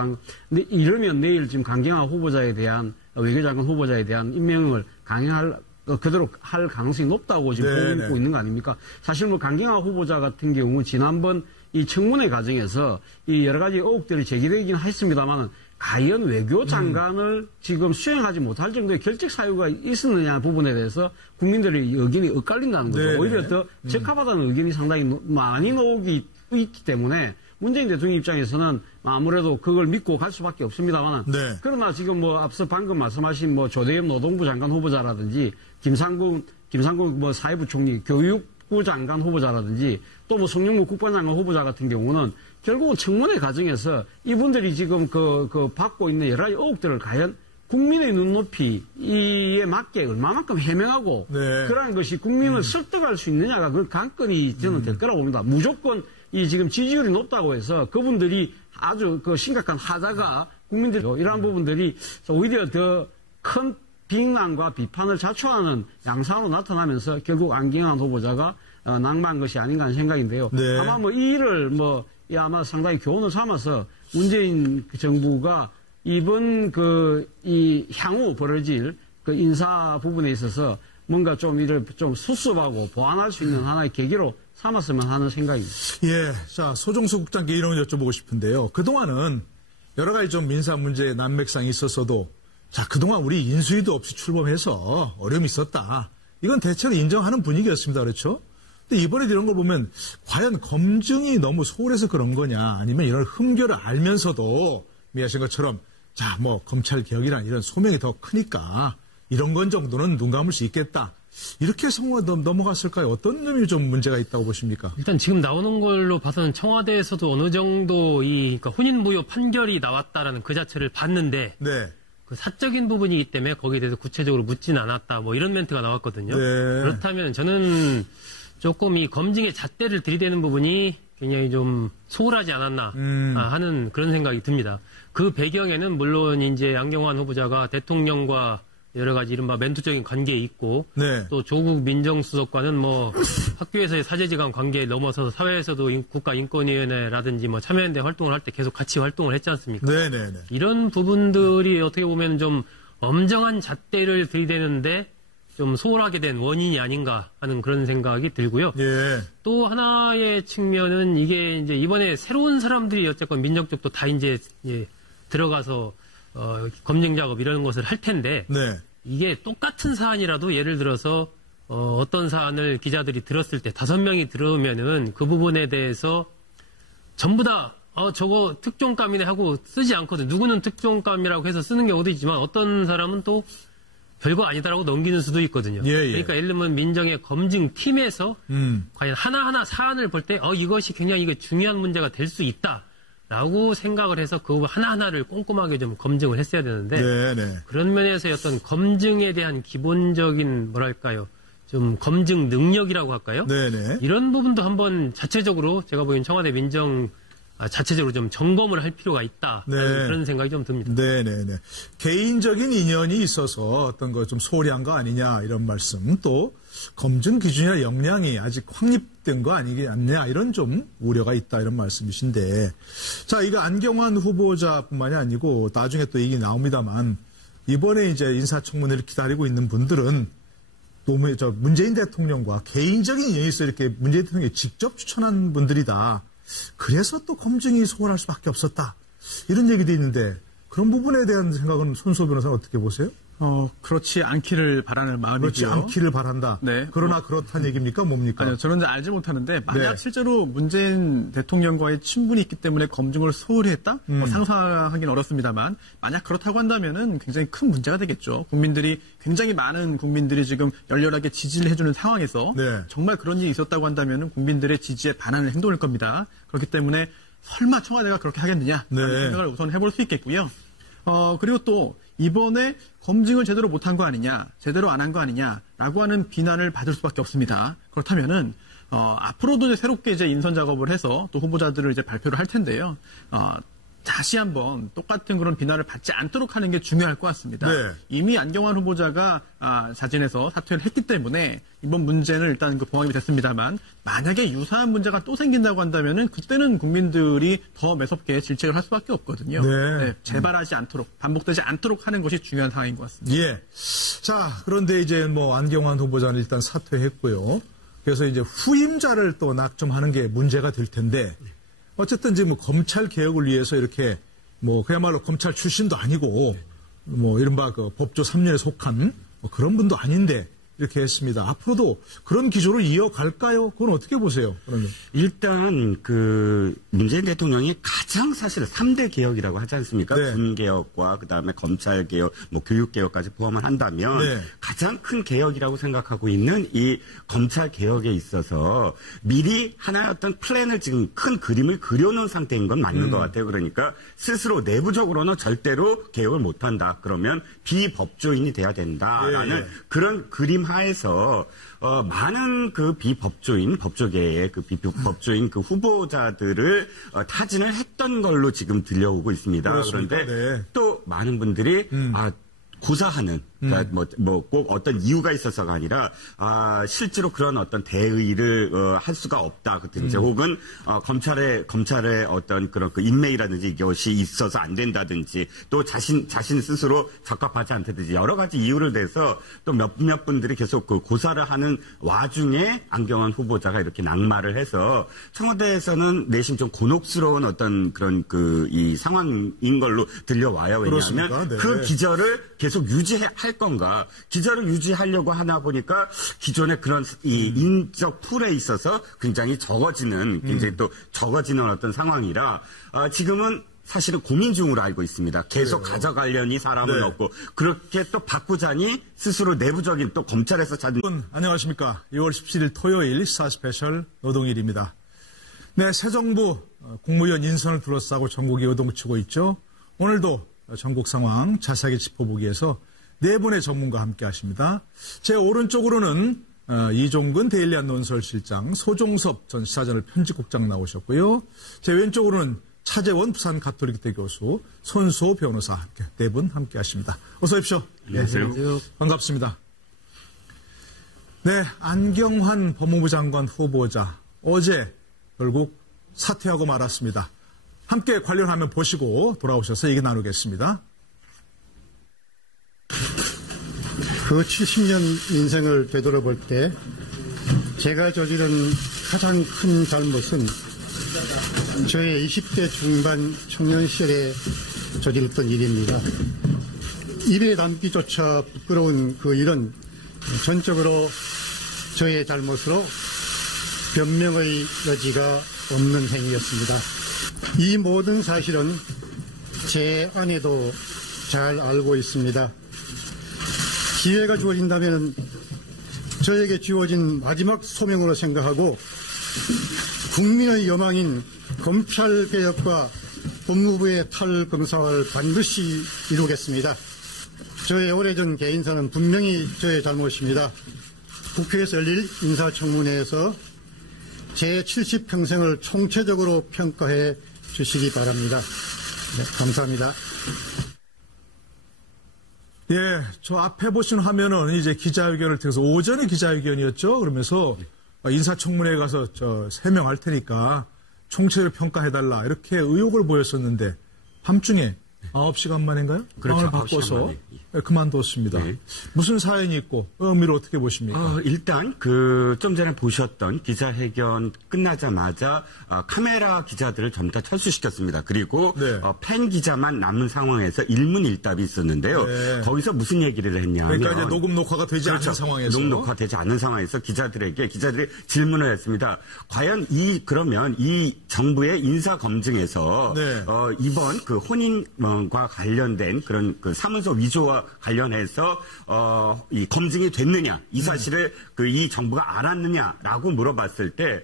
이러면 내일 지금 강경화 후보자에 대한 외교장관 후보자에 대한 임명을 강행할 그대로 할 가능성이 높다고 지금 보고 있는 거 아닙니까? 사실 뭐 강경화 후보자 같은 경우 지난번 이 청문회 과정에서 이 여러 가지 의혹들이 제기되긴 했습니다만은 과연 외교장관을 지금 수행하지 못할 정도의 결적 사유가 있었느냐 부분에 대해서 국민들의 의견이 엇갈린다는 거죠. 오히려 더 적합하다는 의견이 상당히 많이 나오기 있기 때문에 문재인 대통령 입장에서는 아무래도 그걸 믿고 갈 수밖에 없습니다만 그러나 지금 뭐 앞서 방금 말씀하신 뭐 조대엽 노동부 장관 후보자라든지 김상국 뭐 사회부 총리 교육부 장관 후보자라든지 또 뭐 송영무 국방장관 후보자 같은 경우는 결국은 청문회 과정에서 이분들이 지금 그 받고 있는 여러 가지 의혹들을 과연 국민의 눈높이에 맞게 얼마만큼 해명하고 그러한 것이 국민을 설득할 수 있느냐가 그 관건이 저는 될 거라고 봅니다. 무조건 이 지금 지지율이 높다고 해서 그분들이 아주 그 심각한 하자가 국민들 이러한 부분들이 오히려 더 큰 비난과 비판을 자초하는 양상으로 나타나면서 결국 안경환 후보자가 낙마한 것이 아닌가 하는 생각인데요. 아마 뭐 이 일을 아마 상당히 교훈을 삼아서 문재인 정부가 이번 이 향후 벌어질 그 인사 부분에 있어서 뭔가 좀 이를 좀 수습하고 보완할 수 있는 하나의 계기로 삼았으면 하는 생각입니다. 자, 소정수 국장께 이런 걸 여쭤보고 싶은데요. 그동안은 여러 가지 좀 민사 문제 난맥상이 있었어도 자, 그동안 우리 인수위도 없이 출범해서 어려움이 있었다. 이건 대체로 인정하는 분위기였습니다. 그렇죠? 근데 이번에 이런 걸 보면 과연 검증이 너무 소홀해서 그런 거냐 아니면 이런 흠결을 알면서도 미하신 것처럼 자, 뭐 검찰 개혁이란 이런 소명이 더 크니까 이런 건 정도는 눈 감을 수 있겠다. 이렇게 넘어갔을까요? 어떤 점이 좀 문제가 있다고 보십니까? 일단 지금 나오는 걸로 봐서는 청와대에서도 어느 정도 그러니까 혼인무효 판결이 나왔다라는 그 자체를 봤는데 그 사적인 부분이기 때문에 거기에 대해서 구체적으로 묻지는 않았다. 뭐 이런 멘트가 나왔거든요. 그렇다면 저는 조금 이 검증의 잣대를 들이대는 부분이 굉장히 좀 소홀하지 않았나 하는 그런 생각이 듭니다. 그 배경에는 물론 이제 안경환 후보자가 대통령과 여러 가지 이른바 멘토적인 관계에 있고 또 조국 민정수석과는 뭐 학교에서의 사제지간 관계에 넘어서서 사회에서도 국가인권위원회라든지 뭐 참여연대 활동을 할 때 계속 같이 활동을 했지 않습니까? 이런 부분들이 어떻게 보면 좀 엄정한 잣대를 들이대는데 좀 소홀하게 된 원인이 아닌가 하는 그런 생각이 들고요. 또 하나의 측면은 이게 이제 이번에 새로운 사람들이 어쨌건 민정 쪽도 다 이제 들어가서 검증 작업 이런 것을 할 텐데 이게 똑같은 사안이라도 예를 들어서 어떤 사안을 기자들이 들었을 때 5명이 들으면은 그 부분에 대해서 전부 다 저거 특종감이네 하고 쓰지 않거든. 누구는 특종감이라고 해서 쓰는 경우도 있지만 어떤 사람은 또 별거 아니다라고 넘기는 수도 있거든요. 그러니까 예를 들면 민정의 검증팀에서 과연 하나하나 사안을 볼 때 이것이 굉장히 중요한 문제가 될 수 있다. 라고 생각을 해서 그 하나하나를 꼼꼼하게 좀 검증을 했어야 되는데 그런 면에서 어떤 검증에 대한 기본적인 뭐랄까요 좀 검증 능력이라고 할까요? 이런 부분도 한번 자체적으로 제가 보기엔 청와대 민정 자체적으로 좀 점검을 할 필요가 있다. 그런 생각이 좀 듭니다. 개인적인 인연이 있어서 어떤 거 좀 소홀히 한 거 아니냐 이런 말씀 또 검증 기준이나 역량이 아직 확립된 거 아니냐 이런 좀 우려가 있다 이런 말씀이신데 자 이거 안경환 후보자뿐만이 아니고 나중에 또 얘기 나옵니다만 이번에 이제 인사청문회를 기다리고 있는 분들은 또 문재인 대통령과 개인적인 인연이 있어 이렇게 문재인 대통령이 직접 추천한 분들이다. 그래서 또 검증이 소홀할 수밖에 없었다. 이런 얘기도 있는데 그런 부분에 대한 생각은 손수호 변호사는 어떻게 보세요? 그렇지 않기를 바라는 마음이고요. 그렇지 않기를 바란다. 그러나 그렇다는 얘기입니까? 뭡니까? 아니요. 저는 알지 못하는데 만약 실제로 문재인 대통령과의 친분이 있기 때문에 검증을 소홀히 했다? 상상하기는 어렵습니다만 만약 그렇다고 한다면은 굉장히 큰 문제가 되겠죠. 국민들이 굉장히 많은 국민들이 지금 열렬하게 지지를 해주는 상황에서 정말 그런 일이 있었다고 한다면은 국민들의 지지에 반하는 행동일 겁니다. 그렇기 때문에 설마 청와대가 그렇게 하겠느냐 하는 생각을 우선 해볼 수 있겠고요. 그리고 또 이번에 검증을 제대로 못한 거 아니냐, 제대로 안 한 거 아니냐라고 하는 비난을 받을 수밖에 없습니다. 그렇다면은 앞으로도 이제 새롭게 이제 인선 작업을 해서 또 후보자들을 이제 발표를 할 텐데요. 다시 한번 똑같은 그런 비난을 받지 않도록 하는 게 중요할 것 같습니다. 네. 이미 안경환 후보자가 자진해서 사퇴를 했기 때문에 이번 문제는 일단 그 봉합이 됐습니다만 만약에 유사한 문제가 또 생긴다고 한다면은 그때는 국민들이 더 매섭게 질책을 할 수밖에 없거든요. 네. 네, 재발하지 않도록 반복되지 않도록 하는 것이 중요한 상황인 것 같습니다. 예. 자, 그런데 이제 뭐 안경환 후보자는 일단 사퇴했고요. 그래서 이제 후임자를 또 낙점하는 게 문제가 될 텐데. 어쨌든 지금 뭐 검찰 개혁을 위해서 이렇게 뭐 그야말로 검찰 출신도 아니고 뭐 이른바 그 법조 3년에 속한 뭐 그런 분도 아닌데 이렇게 했습니다. 앞으로도 그런 기조를 이어갈까요? 그건 어떻게 보세요? 그러면 일단 그 문재인 대통령이 가장 사실 3대 개혁이라고 하지 않습니까? 네. 군 개혁과 그다음에 검찰 개혁, 뭐 교육 개혁까지 포함을 한다면 네. 가장 큰 개혁이라고 생각하고 있는 이 검찰 개혁에 있어서 미리 하나의 어떤 플랜을 지금 큰 그림을 그려놓은 상태인 건 맞는 것 같아요. 그러니까 스스로 내부적으로는 절대로 개혁을 못한다. 그러면 비법조인이 돼야 된다라는 예. 그런 그림 하에서 많은 그 비법조인, 법조계의 그 비법조인 그 후보자들을 타진을 했던 걸로 지금 들려오고 있습니다. 그렇습니까? 그런데 네. 또 많은 분들이 고사하는, 그러니까 뭐 꼭 어떤 이유가 있어서가 아니라, 실제로 그런 어떤 대의를, 할 수가 없다. 그든지 혹은, 검찰의 어떤 그런 그 인맥이라든지 이것이 있어서 안 된다든지 또 자신 스스로 적합하지 않다든지 여러 가지 이유를 대서 또 몇몇 분들이 계속 그 고사를 하는 와중에 안경환 후보자가 이렇게 낙마를 해서 청와대에서는 내심 좀 곤혹스러운 어떤 그런 이 상황인 걸로 들려와요. 왜냐하면 네. 그 기절을 계속 유지할 건가. 기절을 유지하려고 하나 보니까 기존의 그런 이 인적 툴에 있어서 굉장히 굉장히 또 적어지는 어떤 상황이라 지금은 사실은 고민 중으로 알고 있습니다. 계속 가져가려니 사람은 네. 없고 그렇게 또 바꾸자니 스스로 내부적인 또 검찰에서 찾은. 안녕하십니까. 2월 17일 토요일 시사 스페셜 노동일입니다. 네, 새 정부 국무위원 인선을 둘러싸고 전국이 요동치고 있죠. 오늘도 전국 상황 자세하게 짚어보기 위해서 네 분의 전문가와 함께 하십니다. 제 오른쪽으로는 이종근 데일리안 논설실장, 소종섭 전 시사저널 편집국장 나오셨고요. 제 왼쪽으로는 차재원 부산 가톨릭대 교수, 손수호 변호사 네 분 함께 하십니다. 어서 오십시오. 안녕하세요. 네, 반갑습니다. 네, 안경환 법무부 장관 후보자 어제 결국 사퇴하고 말았습니다. 함께 관련 화면 보시고 돌아오셔서 얘기 나누겠습니다. 그 70년 인생을 되돌아볼 때 제가 저지른 가장 큰 잘못은 저의 20대 중반 청년 시절에 저질렀던 일입니다. 입에 담기조차 부끄러운 그 일은 전적으로 저의 잘못으로 변명의 여지가 없는 행위였습니다. 이 모든 사실은 제 아내도 잘 알고 있습니다. 기회가 주어진다면 저에게 주어진 마지막 소명으로 생각하고 국민의 여망인 검찰개혁과 법무부의 탈검사화를 반드시 이루겠습니다. 저의 오래전 개인사는 분명히 저의 잘못입니다. 국회에서 열릴 인사청문회에서 제 70평생을 총체적으로 평가해 주시기 바랍니다. 네, 감사합니다. 예, 저 앞에 보신 화면은 이제 기자회견을 통해서 오전에 기자회견이었죠. 그러면서 인사청문회에 가서 저 3명 할 테니까 총체를 평가해달라 이렇게 의혹을 보였었는데 밤중에 9시간 만인가요? 그렇죠. 바꿔서 그만뒀습니다. 네. 무슨 사연이 있고 의미를 어떻게 보십니까? 일단 좀 전에 보셨던 기자회견 끝나자마자 카메라 기자들을 전부 다 철수시켰습니다. 그리고 네. 팬 기자만 남은 상황에서 일문일답이 있었는데요. 네. 거기서 무슨 얘기를 했냐면 그러니까 이제 녹음 녹화가 되지 그렇죠. 않은 상황에서 녹음 녹화되지 않은 상황에서 기자들이 질문을 했습니다. 과연 그러면 이 정부의 인사 검증에서 네. 이번 그 혼인과 관련된 그런 그 사문서 위조와 관련해서 이 검증이 됐느냐 이 사실을 이 정부가 알았느냐라고 물어봤을 때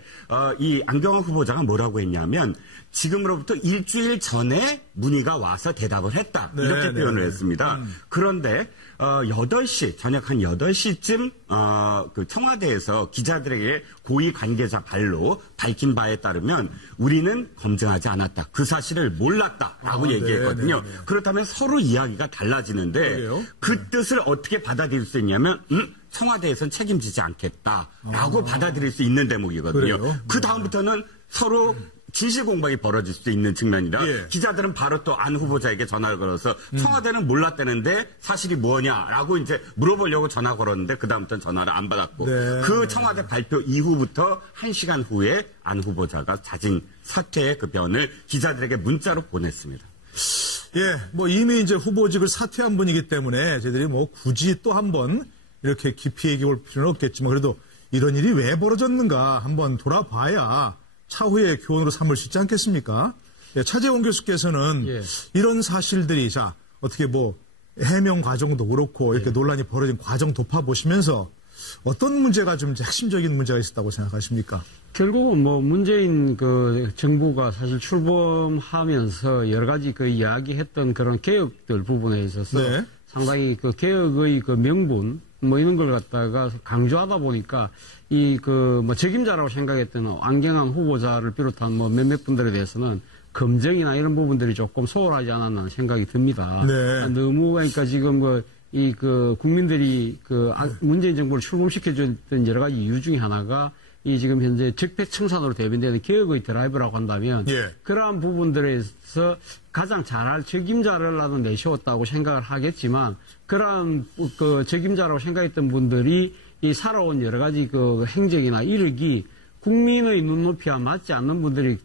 이 안경환 후보자가 뭐라고 했냐면 지금으로부터 일주일 전에 문의가 와서 대답을 했다. 이렇게 표현을 했습니다. 그런데 8시, 저녁 한 8시쯤 그 청와대에서 기자들에게 고위 관계자 발로 밝힌 바에 따르면 우리는 검증하지 않았다. 그 사실을 몰랐다라고 얘기했거든요. 그렇다면 서로 이야기가 달라지는데 그 뜻을 어떻게 받아들일 수 있냐면 청와대에서는 책임지지 않겠다라고 받아들일 수 있는 대목이거든요. 그 다음부터는 서로 진실 공방이 벌어질 수 있는 측면이라 기자들은 바로 또 안 후보자에게 전화를 걸어서 청와대는 몰랐다는데 사실이 뭐냐라고 이제 물어보려고 전화 걸었는데 그 다음부터는 전화를 안 받았고 그 청와대 발표 이후부터 1시간 후에 안 후보자가 자진 사퇴의 그 변을 기자들에게 문자로 보냈습니다. 예, 뭐 이미 이제 후보직을 사퇴한 분이기 때문에 저희들이 뭐 굳이 또 한번 이렇게 깊이 얘기해 볼 필요는 없겠지만 그래도 이런 일이 왜 벌어졌는가 한번 돌아봐야 차후에 교훈으로 삼을 수 있지 않겠습니까? 예, 차재원 교수께서는 이런 사실들이 자 어떻게 뭐 해명 과정도 그렇고 이렇게 논란이 벌어진 과정 돌파보시면서 어떤 문제가 좀 핵심적인 문제가 있었다고 생각하십니까? 결국은 뭐 문재인 그 정부가 사실 출범하면서 여러 가지 그 이야기했던 그런 개혁들 부분에 있어서 상당히 그 개혁의 그 명분 뭐 이런 걸 갖다가 강조하다 보니까 이 그 뭐 책임자라고 생각했던 안경환 후보자를 비롯한 뭐 몇몇 분들에 대해서는 검증이나 이런 부분들이 조금 소홀하지 않았나 생각이 듭니다. 너무 그러니까 지금 이 그 국민들이 그 문재인 정부를 출범시켜줬던 여러 가지 이유 중에 하나가 이 지금 현재 적폐청산으로 대변되는 개혁의 드라이브라고 한다면 그러한 부분들에서 가장 잘할 책임자를 나는 내세웠다고 생각을 하겠지만 그러한 그 책임자라고 생각했던 분들이 이 살아온 여러 가지 그 행적이나 이력이 국민의 눈높이와 맞지 않는 분들이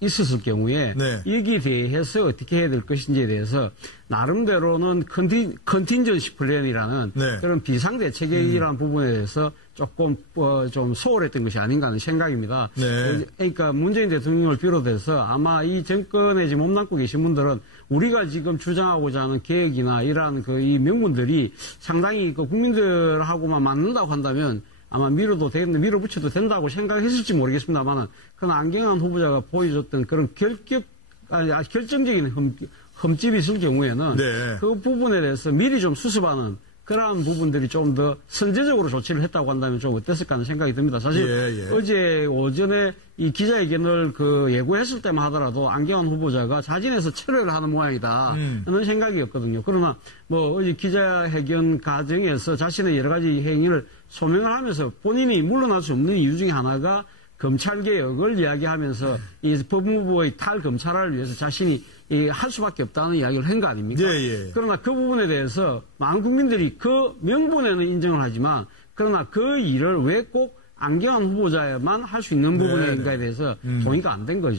있었을 경우에 여기에 대해서 어떻게 해야 될 것인지에 대해서 나름대로는 컨틴전시 플랜이라는 그런 비상대책이라는 부분에 대해서 조금 좀 소홀했던 것이 아닌가 하는 생각입니다. 그러니까 문재인 대통령을 비롯해서 아마 이 정권에 지금 몸담고 계신 분들은 우리가 지금 주장하고자 하는 개혁이나 이러한 그 이 명분들이 상당히 그 국민들하고만 맞는다고 한다면 아마 밀어붙여도 된다고 생각했을지 모르겠습니다만, 그런 안경환 후보자가 보여줬던 그런 결정적인 흠집이 있을 경우에는 그 부분에 대해서 미리 좀 수습하는 그러한 부분들이 좀 더 선제적으로 조치를 했다고 한다면 좀 어땠을까 하는 생각이 듭니다. 사실 어제 오전에 이 기자회견을 그 예고했을 때만 하더라도 안경환 후보자가 자진해서 철회를 하는 모양이다 하는 생각이었거든요. 그러나 뭐 어제 기자회견 과정에서 자신의 여러 가지 행위를 소명을 하면서 본인이 물러날 수 없는 이유 중에 하나가 검찰개혁을 이야기하면서 이 법무부의 탈검찰화를 위해서 자신이 할 수밖에 없다는 이야기를 한 거 아닙니까? 그러나 그 부분에 대해서 많은 국민들이 그 명분에는 인정을 하지만 그러나 그 일을 왜 꼭 안경환 후보자에만 할 수 있는 부분인가에 대해서 동의가 안 된 거죠.